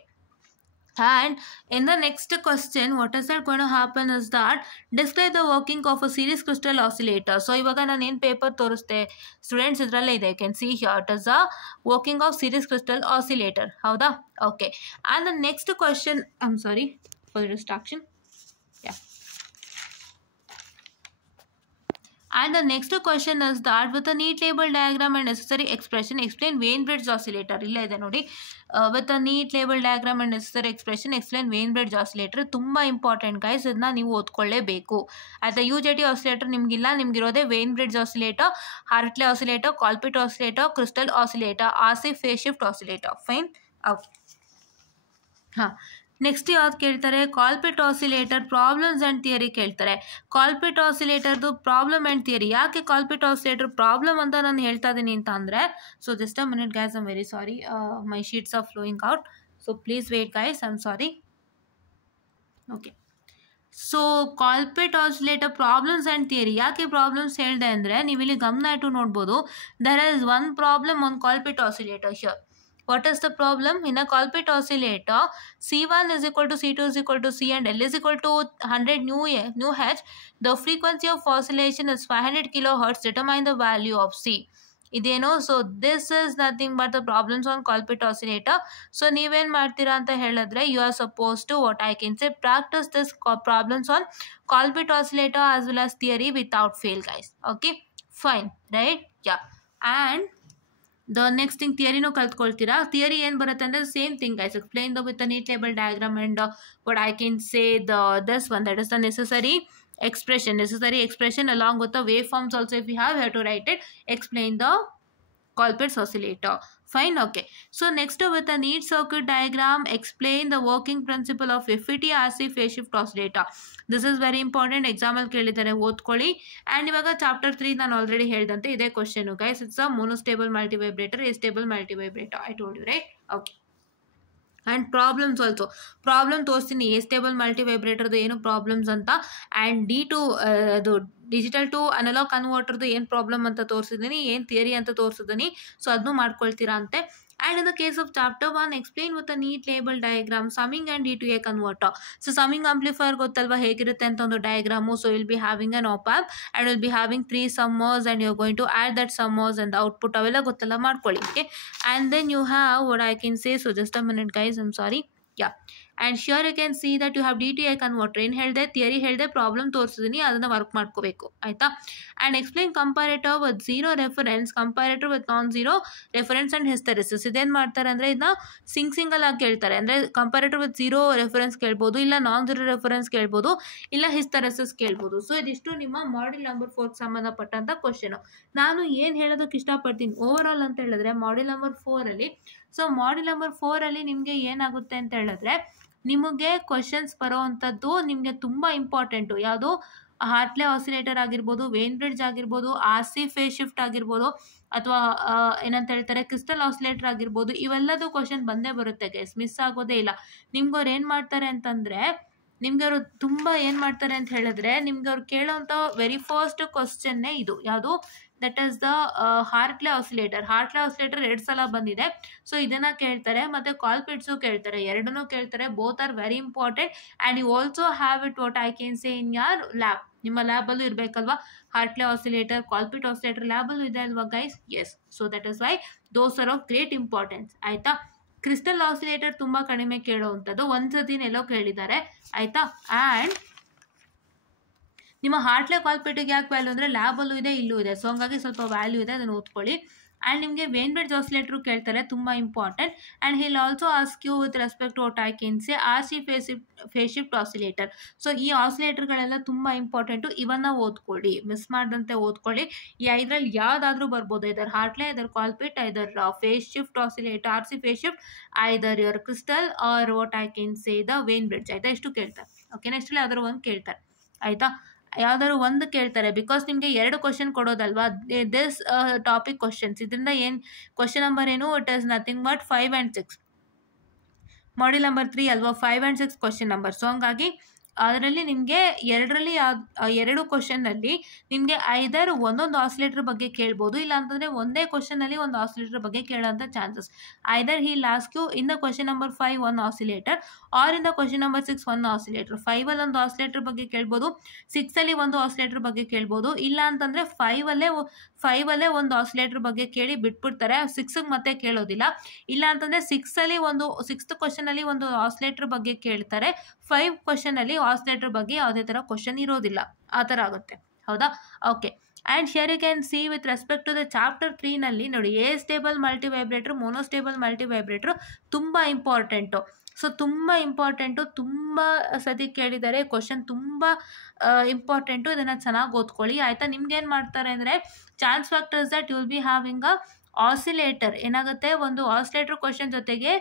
And in the next question, what is that going to happen is that describe the working of a series crystal oscillator. So ಇವಾಗ ನಾನು ಏನು paper ತೋರಿಸ್ತೆ students ಇದರಲ್ಲೇ ಇದೆ, can see here, it is a working of series crystal oscillator. ಹೌದಾ? Okay. And the next question, I am sorry for distraction. Yeah. And the next question is that with a neat label diagram and necessary expression, explain Wien bridge oscillator. ಇಲ್ಲ ಇದೆ ನೋಡಿ, with a neat label diagram and necessary expression, explain Wien bridge oscillator. ತುಂಬ important guys, ಇದನ್ನ ನೀವು ಓದ್ಕೊಳ್ಳೇಬೇಕು. ಆಯ್ತಾ? UJT oscillator ನಿಮಗಿಲ್ಲ, ನಿಮಗಿರೋದೇ Wien bridge oscillator, Hartley oscillator, Colpitt oscillator, crystal oscillator, RC phase shift oscillator. Fine. Okay. ಹಾಂ, next ಯಾವ್ದು ಕೇಳ್ತಾರೆ? Colpitt oscillator problems and theory ಕೇಳ್ತಾರೆ. ಕಾಲ್ಪಿಟ್ ಆಸಿಲೇಟರ್ದು ಪ್ರಾಬ್ಲಮ್ ಆ್ಯಂಡ್ ಥಿಯರಿ. ಯಾಕೆ ಕಾಲ್ಪಿಟ್ ಆಸಿಲೇಟರ್ ಪ್ರಾಬ್ಲಮ್ ಅಂತ ನಾನು ಹೇಳ್ತಾ ಇದ್ದೀನಿ ಅಂತ ಅಂದರೆ, so just a minute guys, I am very sorry, my sheets are flowing out, so please wait guys, I am sorry. Okay. So Colpitt oscillator problems and theory. ಯಾಕೆ problems ಹೇಳಿದೆ ಅಂದರೆ, ನೀವು ಇಲ್ಲಿ ಗಮನ ಇಟ್ಟು ನೋಡ್ಬೋದು, there is one problem on Colpitt oscillator here. What is the problem? In a Colpit oscillator, C1 is equal to C2 is equal to C and L is equal to 100 nu H. The frequency of oscillation is 500 kilohertz. Determine the value of C. ಇದೇನು? So this is nothing but the problems on Colpitt oscillator. ಸೊ ನೀವೇನು ಮಾಡ್ತೀರಾ ಅಂತ ಹೇಳಿದ್ರೆ, you are suppose to, what I can say, practice this problems on Colpitt oscillator as well as theory without fail guys. Okay, fine, right? Yeah. And the next thing, ಥಿಯರಿನೂ ಕಲ್ತ್ಕೊಳ್ತೀರಾ. Theory ಏನು ಬರುತ್ತೆ ಅಂದರೆ, same thing guys, explain the with a neat label diagram and what I can say this one, that is the necessary expression along with the waveforms also. If we have to write it, explain the Colpitts oscillator. Fine. Okay. So next, with a neat circuit diagram, explain the working principle of FET RC phase shift oscillator. This is very important. Exam ಅಲ್ಲಿ ಕೇಳಿದ್ದಾರೆ, ಓದ್ಕೊಳ್ಳಿ. And ಇವಾಗ chapter 3 ನಾನು already ಹೇಳಿದಂತೆ ಇದೇ question guys. It's a monostable multivibrator, stable multivibrator. I told you, right? Okay. And problems also, problem ತೋರಿಸ್ತೀನಿ stable ಮಲ್ಟಿವೈಬ್ರೇಟರ್ದು ಏನು ಪ್ರಾಬ್ಲಮ್ಸ್ ಅಂತ, ಆ್ಯಂಡ್ ಅದು ಡಿಜಿಟಲ್ ಟು ಅನಲಾಗ್ ಕನ್ವರ್ಟರ್ದು ಏನು ಪ್ರಾಬ್ಲಮ್ ಅಂತ ತೋರಿಸಿದ್ದೀನಿ, ಏನು ಥಿಯರಿ ಅಂತ ತೋರಿಸಿದ್ದೀನಿ. ಸೊ ಅದನ್ನು ಮಾಡ್ಕೊಳ್ತೀರಾ ಅಂತೆ. And in the case of chapter 1, explain with a neat label diagram summing and D2A converter. So summing amplifier ಗೊತ್ತಲ್ವಾ ಹೇಗಿರುತ್ತೆ ಅಂತ ಒಂದು diagram. So will be having an op amp and will be having 3 summers and you are going to add that summers and output, ಅವೆಲ್ಲ ಗೊತ್ತಲ್ಲ, ಮಾಡ್ಕೊಳ್ಳಿ. Okay. And then you have what I can say, so just a minute guys, I am sorry. Yeah. And sure you can see that you have DTI converter. ಏನು ಹೇಳಿದೆ, theory ಹೇಳಿದೆ, problem ತೋರಿಸಿದ್ದೀನಿ, ಅದನ್ನು work ಮಾಡ್ಕೋಬೇಕು ಆಯಿತಾ. And explain comparator with zero reference, comparator with non zero reference and hysteresis. ಇದೇನು ಮಾಡ್ತಾರೆ ಅಂದರೆ ಇದನ್ನ ಸಿಂಗಲ್ ಆಗಿ ಕೇಳ್ತಾರೆ. ಅಂದರೆ ಕಂಪ್ಯಾರೇಟರ್ ವಿತ್ ಝೀರೋ ರೆಫರೆನ್ಸ್ ಕೇಳ್ಬೋದು, ಇಲ್ಲ ನಾನ್ ಝೀರೋ ರೆಫರೆನ್ಸ್ ಕೇಳ್ಬೋದು, ಇಲ್ಲ ಹಿಸ್ಟರಿಸಿಸ್ ಕೇಳ್ಬೋದು. ಸೊ ಇದಿಷ್ಟು ನಿಮ್ಮ ಮಾಡ್ಯೂಲ್ ನಂಬರ್ 4 ಸಂಬಂಧಪಟ್ಟಂಥ ಕ್ವಶನು. ನಾನು ಏನು ಹೇಳೋದಕ್ಕೆ ಇಷ್ಟಪಡ್ತೀನಿ ಓವರ್ ಆಲ್ ಅಂತ ಹೇಳಿದ್ರೆ ಮಾಡ್ಯೂಲ್ ನಂಬರ್ 4ಅಲ್ಲಿ, ಸೊ ಮಾಡ್ಯೂಲ್ ನಂಬರ್ 4ಅಲ್ಲಿ ನಿಮಗೆ ಏನಾಗುತ್ತೆ ಅಂತ ಹೇಳಿದ್ರೆ ನಿಮಗೆ ಕ್ವಶನ್ಸ್ ಬರೋ ಅಂಥದ್ದು ನಿಮಗೆ ತುಂಬ ಇಂಪಾರ್ಟೆಂಟು. ಯಾವುದು, ಹಾರ್ಟ್ಲೆ ಆಸಿಲೇಟರ್ ಆಗಿರ್ಬೋದು, ವೇನ್ ಬ್ರಿಡ್ಜ್ ಆಗಿರ್ಬೋದು, RC ಫೇಸ್ ಶಿಫ್ಟ್ ಆಗಿರ್ಬೋದು, ಅಥವಾ ಏನಂತ ಹೇಳ್ತಾರೆ ಕ್ರಿಸ್ಟಲ್ ಆಸಿಲೇಟರ್ ಆಗಿರ್ಬೋದು, ಇವೆಲ್ಲದೂ ಕ್ವಶನ್ ಬಂದೇ ಬರುತ್ತೆ ಗೈಸ್, ಮಿಸ್ ಆಗೋದೇ ಇಲ್ಲ. ನಿಮ್ಗೆ ಅವ್ರು ಏನು ಮಾಡ್ತಾರೆ ಅಂತಂದರೆ, ನಿಮ್ಗೆ ಅವರು ತುಂಬ ಏನು ಮಾಡ್ತಾರೆ ಅಂತ ಹೇಳಿದ್ರೆ ನಿಮ್ಗೆ ಅವ್ರು ಕೇಳೋವಂಥ ವೆರಿ ಫಸ್ಟ್ ಕ್ವಶನ್ನೇ ಇದು. ಯಾವುದು, that is the Hartley oscillator. Hartley oscillator 2 ಸಲ ಬಂದಿದೆ. ಸೊ ಇದನ್ನು ಕೇಳ್ತಾರೆ, ಮತ್ತು ಕಾಲ್ಪಿಟ್ಸು ಕೇಳ್ತಾರೆ, ಎರಡನ್ನೂ ಕೇಳ್ತಾರೆ. Both are very important and you also have it what I can say in your lab. ನಿಮ್ಮ ಲ್ಯಾಬಲ್ಲೂ ಇರಬೇಕಲ್ವಾ ಹಾರ್ಟ್ಲೆ ಆಸಿಲೇಟರ್, ಕಾಲ್ಪಿಟ್ ಆಸಿಲೇಟರ್ ಲ್ಯಾಬಲ್ಲೂ ಇದೆ ಅಲ್ವಾ guys? Yes. So that is why those are of great importance ಆಯಿತಾ. ಕ್ರಿಸ್ಟಲ್ ಆಸಿಲೇಟರ್ ತುಂಬ ಕಡಿಮೆ ಕೇಳೋವಂಥದ್ದು, ಒಂದು ಸತಿನೆಲ್ಲೋ ಕೇಳಿದ್ದಾರೆ ಆಯಿತಾ. ಆ್ಯಂಡ್ ನಿಮ್ಮ ಹಾರ್ಟ್ಲೆ ಕಾಲ್ಪಿಟಿಗೆ ಯಾಕೆ ವ್ಯಾಲ್ಯೂ ಅಂದರೆ ಲ್ಯಾಬಲ್ಲೂ ಇದೆ, ಇಲ್ಲೂ ಇದೆ. ಸೊ ಹಂಗಾಗಿ ಸ್ವಲ್ಪ ವ್ಯಾಲ್ಯೂ ಇದೆ, ಅದನ್ನು ಓದ್ಕೊಳ್ಳಿ. ಆ್ಯಂಡ್ ನಿಮಗೆ ವೇನ್ ಬ್ರಿಡ್ಜ್ ಆಸಿಲೇಟ್ರು ಕೇಳ್ತಾರೆ, ತುಂಬ important. And he'll also ask you with respect to what I can say RC phase shift oscillator. So ಈ ಆಸಿಲೇಟರ್ಗಳೆಲ್ಲ ತುಂಬ ಇಂಪಾರ್ಟೆಂಟು, ಇವನ್ನ ಓದ್ಕೊಳ್ಳಿ, ಮಿಸ್ ಮಾಡ್ದಂತೆ ಓದ್ಕೊಳ್ಳಿ. ಈ 5ರಲ್ಲಿ ಯಾವುದಾದ್ರೂ ಬರ್ಬೋದು, ಇದರ್ ಹಾರ್ಟ್ಲೆ, either Colpitts, either phase shift oscillator, RC phase shift, either your crystal or what I can say the Wien bridge ಆಯಿತಾ. ಇಷ್ಟು ಕೇಳ್ತಾರೆ. ಓಕೆ, ನೆಕ್ಸ್ಟ್ ಯಾವ್ದಾದ್ರು ಒಂದು ಕೇಳ್ತಾರೆ ಆಯಿತಾ, ಯಾವ್ದಾದ್ರು ಒಂದು ಕೇಳ್ತಾರೆ. ಬಿಕಾಸ್ ನಿಮಗೆ 2 ಕ್ವಶನ್ ಕೊಡೋದಲ್ವಾ, ದಿಸ್ ಟಾಪಿಕ್ ಕ್ವಶನ್ಸ್. ಇದರಿಂದ ಏನು ಕ್ವಶನ್ ನಂಬರ್ ಏನು, it is nothing but 5 and 6 module number 3 ಅಲ್ವಾ, 5 and 6 ಕ್ವಶನ್ ನಂಬರ್. ಸೊ ಹಂಗಾಗಿ ಅದರಲ್ಲಿ ನಿಮಗೆ 2 ಕ್ವಶನ್ನಲ್ಲಿ ನಿಮಗೆ ಐದರ್ ಒಂದೊಂದು ಆಸಿಲೇಟರ್ ಬಗ್ಗೆ ಕೇಳ್ಬೋದು, ಇಲ್ಲ ಅಂತಂದರೆ ಒಂದೇ ಕ್ವಶನಲ್ಲಿ ಒಂದು ಆಸಿಲೇಟರ್ ಬಗ್ಗೆ ಕೇಳೋಂಥ ಚಾನ್ಸಸ್. ಐದರ್ ಹಿ ಲಾಸ್ಕ್ you in the question number 5 1 oscillator, or in the question number 6 1 oscillator. 5ಅಲ್ಲಿ ಒಂದು ಆಸಿಲೇಟರ್ ಬಗ್ಗೆ ಕೇಳ್ಬೋದು, 6ಅಲ್ಲಿ ಒಂದು ಆಸಿಲೇಟರ್ ಬಗ್ಗೆ ಕೇಳ್ಬೋದು, ಇಲ್ಲ ಅಂತಂದರೆ 5ಅಲ್ಲೇ ಒಂದು ಆಸಿಲೇಟರ್ ಬಗ್ಗೆ ಕೇಳಿ ಬಿಟ್ಬಿಡ್ತಾರೆ, 6ಗೆ ಮತ್ತೆ ಕೇಳೋದಿಲ್ಲ. ಇಲ್ಲ ಅಂತಂದರೆ 6th ಕ್ವಶನಲ್ಲಿ ಒಂದು ಆಸಿಲೇಟರ್ ಬಗ್ಗೆ ಕೇಳ್ತಾರೆ, 5 ಕ್ವಶನಲ್ಲಿ ಆಸಿಲೇಟರ್ ಬಗ್ಗೆ ಯಾವುದೇ ಥರ ಕ್ವಶನ್ ಇರೋದಿಲ್ಲ, ಆ ಥರ ಆಗುತ್ತೆ. ಹೌದಾ? Okay. And here you can see with respect to the chapter 3ನಲ್ಲಿ ನೋಡಿ, ಎ ಸ್ಟೇಬಲ್ ಮಲ್ಟಿವೈಬ್ರೇಟ್ರು, ಮೋನೋಸ್ಟೇಬಲ್ ಮಲ್ಟಿವೈಬ್ರೇಟ್ರು ತುಂಬ ಇಂಪಾರ್ಟೆಂಟು. ಸೊ ತುಂಬ ಇಂಪಾರ್ಟೆಂಟು, ತುಂಬ ಸತಿ ಕೇಳಿದ್ದಾರೆ ಕ್ವಶನ್, ತುಂಬ ಇಂಪಾರ್ಟೆಂಟು. ಇದನ್ನು ಚೆನ್ನಾಗಿ ಓದ್ಕೊಳ್ಳಿ ಆಯಿತಾ. ನಿಮ್ಗೇನು ಮಾಡ್ತಾರೆ ಅಂದರೆ chance factors that you will be having a oscillator. ಏನಾಗುತ್ತೆ, ಒಂದು ಆಸಿಲೇಟರ್ ಕ್ವಶನ್ ಜೊತೆಗೆ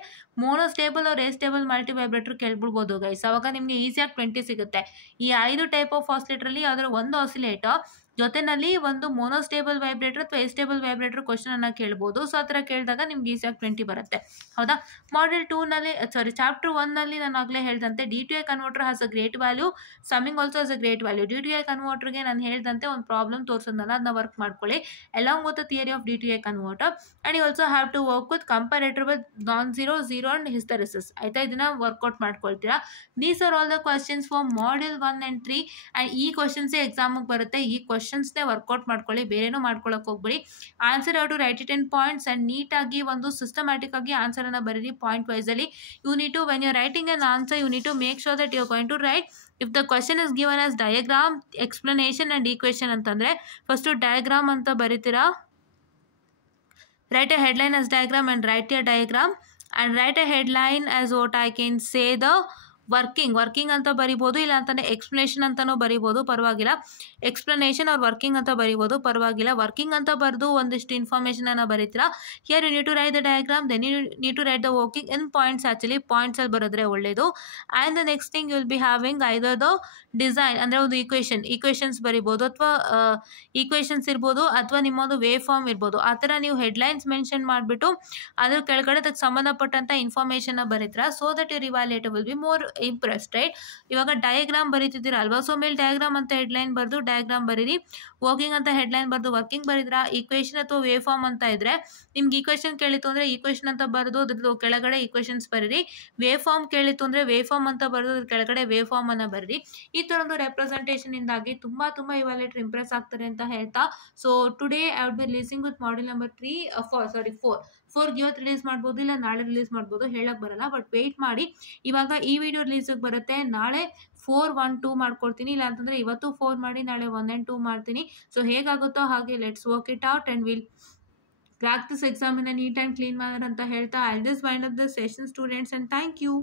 ಮೋನೋಸ್ಟೇಬಲ್ ಅವ್ರ ಎಸ್ಟೇಬಲ್ ಮಲ್ಟಿವೈಬ್ರೇಟ್ರ್ ಕೇಳ್ಬಿಡ್ಬೋದು ಗೈಸ್. ಅವಾಗ ನಿಮಗೆ ಈಸಿಯಾಗಿ 20 ಸಿಗುತ್ತೆ. ಈ 5 ಟೈಪ್ ಆಫ್ ಆಸಿಲೇಟ್ರಲ್ಲಿ ಯಾವ್ದಾದ್ರು ಒಂದು ಆಸಿಲೇಟರ್ ಜೊತೆನಲ್ಲಿ ಒಂದು ಮೋನೋಸ್ಟೇಬಲ್ ವೈಬ್ರೇಟರ್ ಅಥವಾ ಎಸ್ಟೇಬಲ್ ವೈಬ್ರೇಟರ್ ಕ್ವಶನನ್ನು ಕೇಳ್ಬೋದು. ಸೊ ಆ ಥರ ಕೇಳಿದಾಗ ನಿಮ್ಗೆ ಈಸಿಯಾಗಿ 20 ಬರುತ್ತೆ. ಹೌದಾ? ಮಾಡ್ಯೂಲ್ 2ನಲ್ಲಿ ಚಾಪ್ಟರ್ 1ನಲ್ಲಿ ನಾನು ಆಗಲೇ ಹೇಳಿದಂತೆ DTI converter has a great value, summing also has a great value. DTI ಕನ್ವರ್ಟರ್ಗೆ ನಾನು ಹೇಳಿದಂತೆ ಒಂದು ಪ್ರಾಬ್ಲಮ್ ತೋರಿಸೋದನ್ನ ಅದನ್ನ ವರ್ಕ್ ಮಾಡ್ಕೊಳ್ಳಿ along with the theory of DTI converter. And you also have to work with comparator with non zero, zero and hysteresis ಆಯಿತಾ. ಇದನ್ನು work out ಮಾಡ್ಕೊಳ್ತೀರಾ. These are all the questions for module 1 and 3. And ಈ ಕ್ವಶನ್ಸೇ ಎಕ್ಸಾಮಿಗೆ ಬರುತ್ತೆ. ಈ ಕ್ವಶನ್ಸ್ನೇ workout ಮಾಡ್ಕೊಳ್ಳಿ, ಬೇರೆನೂ ಮಾಡ್ಕೊಳಕ್ಕೆ ಹೋಗ್ಬೇಡಿ. Answer have to write it in points and ನೀಟಾಗಿ ಒಂದು ಸಿಸ್ಟಮ್ಯಾಟಿಕ್ ಆಗಿ ಆನ್ಸರನ್ನು ಬರೀರಿ ಪಾಯಿಂಟ್ ವೈಸಲ್ಲಿ. You need to, when you writing an answer, you need to make sure that you are going to write if the question is given as diagram, explanation and equation ಅಂತಂದರೆ first diagram ಅಂತ ಬರೀತೀರಾ. Write a headline as diagram and write your diagram, and write a headline as what I can say the working ಅಂತ ಬರಿಬೋದು, ಇಲ್ಲ ಅಂತಲೇ explanation ಅಂತಲೂ ಬರಿಬೋದು, ಪರವಾಗಿಲ್ಲ. ಎಕ್ಸ್ಪ್ಲನೇಷನ್ ಅವ್ರ ವರ್ಕಿಂಗ್ ಅಂತ ಬರಿಬೋದು, ಪರವಾಗಿಲ್ಲ. ವರ್ಕಿಂಗ್ ಅಂತ ಬರೆದು ಒಂದಿಷ್ಟು ಇನ್ಫಾರ್ಮೇಷನನ್ನು ಬರೀತೀರಾ. Here you need to write the diagram, then you need to write the working in points. Actually ಪಾಯಿಂಟ್ಸಲ್ಲಿ ಬರೆದ್ರೆ ಒಳ್ಳೆಯದು. And the next thing you will be having either the design, ಅಂದರೆ ಒಂದು ಈಕ್ವೇಷನ್ಸ್ ಬರಿಬೋದು, ಅಥವಾ ಈಕ್ವೇಷನ್ಸ್ ಇರ್ಬೋದು, ಅಥವಾ ನಿಮ್ಮೊಂದು ವೇವ್ ಫಾರ್ಮ್ ಇರ್ಬೋದು. ಆ ಥರ ನೀವು ಹೆಡ್ಲೈನ್ಸ್ ಮೆನ್ಷನ್ ಮಾಡಿಬಿಟ್ಟು ಅದ್ರ ಕೆಳಗಡೆ ಅದಕ್ಕೆ ಸಂಬಂಧಪಟ್ಟಂಥ ಇನ್ಫಾರ್ಮೇಷನ್ನ ಬರೀತೀರಾ. So that your evaluator will be more impressed, right? ಇವಾಗ ಡಯಾಗ್ರಾಮ್ ಬರೀತಿದ್ದೀರಾ ಅಲ್ವಾ, ಸೊ ಮೇಲೆ ಡಯಾಗ್ರಾಮ್ ಅಂತ ಹೆಡ್ಲೈನ್ ಬರೆದು ಡಯಾಗ್ರಾಮ್ ಬರೀರಿ. ವರ್ಕಿಂಗ್ ಅಂತ ಹೆಡ್ಲೈನ್ ಬರೆದು ವರ್ಕಿಂಗ್ ಬರೀದ್ರಾ. ಈಕ್ವೇಷನ್ ಅಥವಾ ವೇವ್ ಫಾರ್ಮ್ ಅಂತ ಇದ್ದರೆ ನಿಮ್ಗೆ ಈಕ್ವೇಷನ್ ಕೇಳಿತ್ತು ಅಂದರೆ ಈಕ್ವೇಷನ್ ಅಂತ ಬರೆದು ಅದ್ರದ್ದು ಕೆಳಗಡೆ ಈಕ್ವೇಷನ್ಸ್ ಬರೀರಿ. ವೇವ್ ಫಾರ್ಮ್ ಕೇಳಿತ್ತು ಅಂದರೆ ವೇವ್ ಫಾರ್ಮ್ ಅಂತ ಬರೆದು ಅದ್ರ ಕೆಳಗಡೆ ವೇವ್ ಫಾರ್ಮನ್ನು ಬರೀರಿ. ಈ ಥರ ಒಂದು ರೆಪ್ರೆಸೆಂಟೇಷನಿಂದಾಗಿ ತುಂಬ ಇವ್ಯಾಲ್ಯೂಯೇಟರ್ ಇಂಪ್ರೆಸ್ ಆಗ್ತಾರೆ ಅಂತ ಹೇಳ್ತಾ, so today I would be releasing with module number 4. 4ಗೆ ಇವತ್ತು ರಿಲೀಸ್ ಮಾಡ್ಬೋದು, ಇಲ್ಲ ನಾಳೆ ರಿಲೀಸ್ ಮಾಡ್ಬೋದು, ಹೇಳಕ್ಕೆ ಬರಲ್ಲ. ಬಟ್ ವೆಯ್ಟ್ ಮಾಡಿ. ಇವಾಗ ಈ ವಿಡಿಯೋ ರಿಲೀಸಿಗೆ ಬರುತ್ತೆ, ನಾಳೆ 4, 1, 2 ಮಾಡ್ಕೊಡ್ತೀನಿ. ಇಲ್ಲ ಅಂತಂದರೆ ಇವತ್ತು 4 ಮಾಡಿ ನಾಳೆ 1 and 2 ಮಾಡ್ತೀನಿ. ಸೊ ಹೇಗಾಗುತ್ತೋ ಹಾಗೆ let's work it out and will crack this exam in a neat and clean manner ಅಂತ ಹೇಳ್ತಾ I'll just wind up the session, students, and thank you.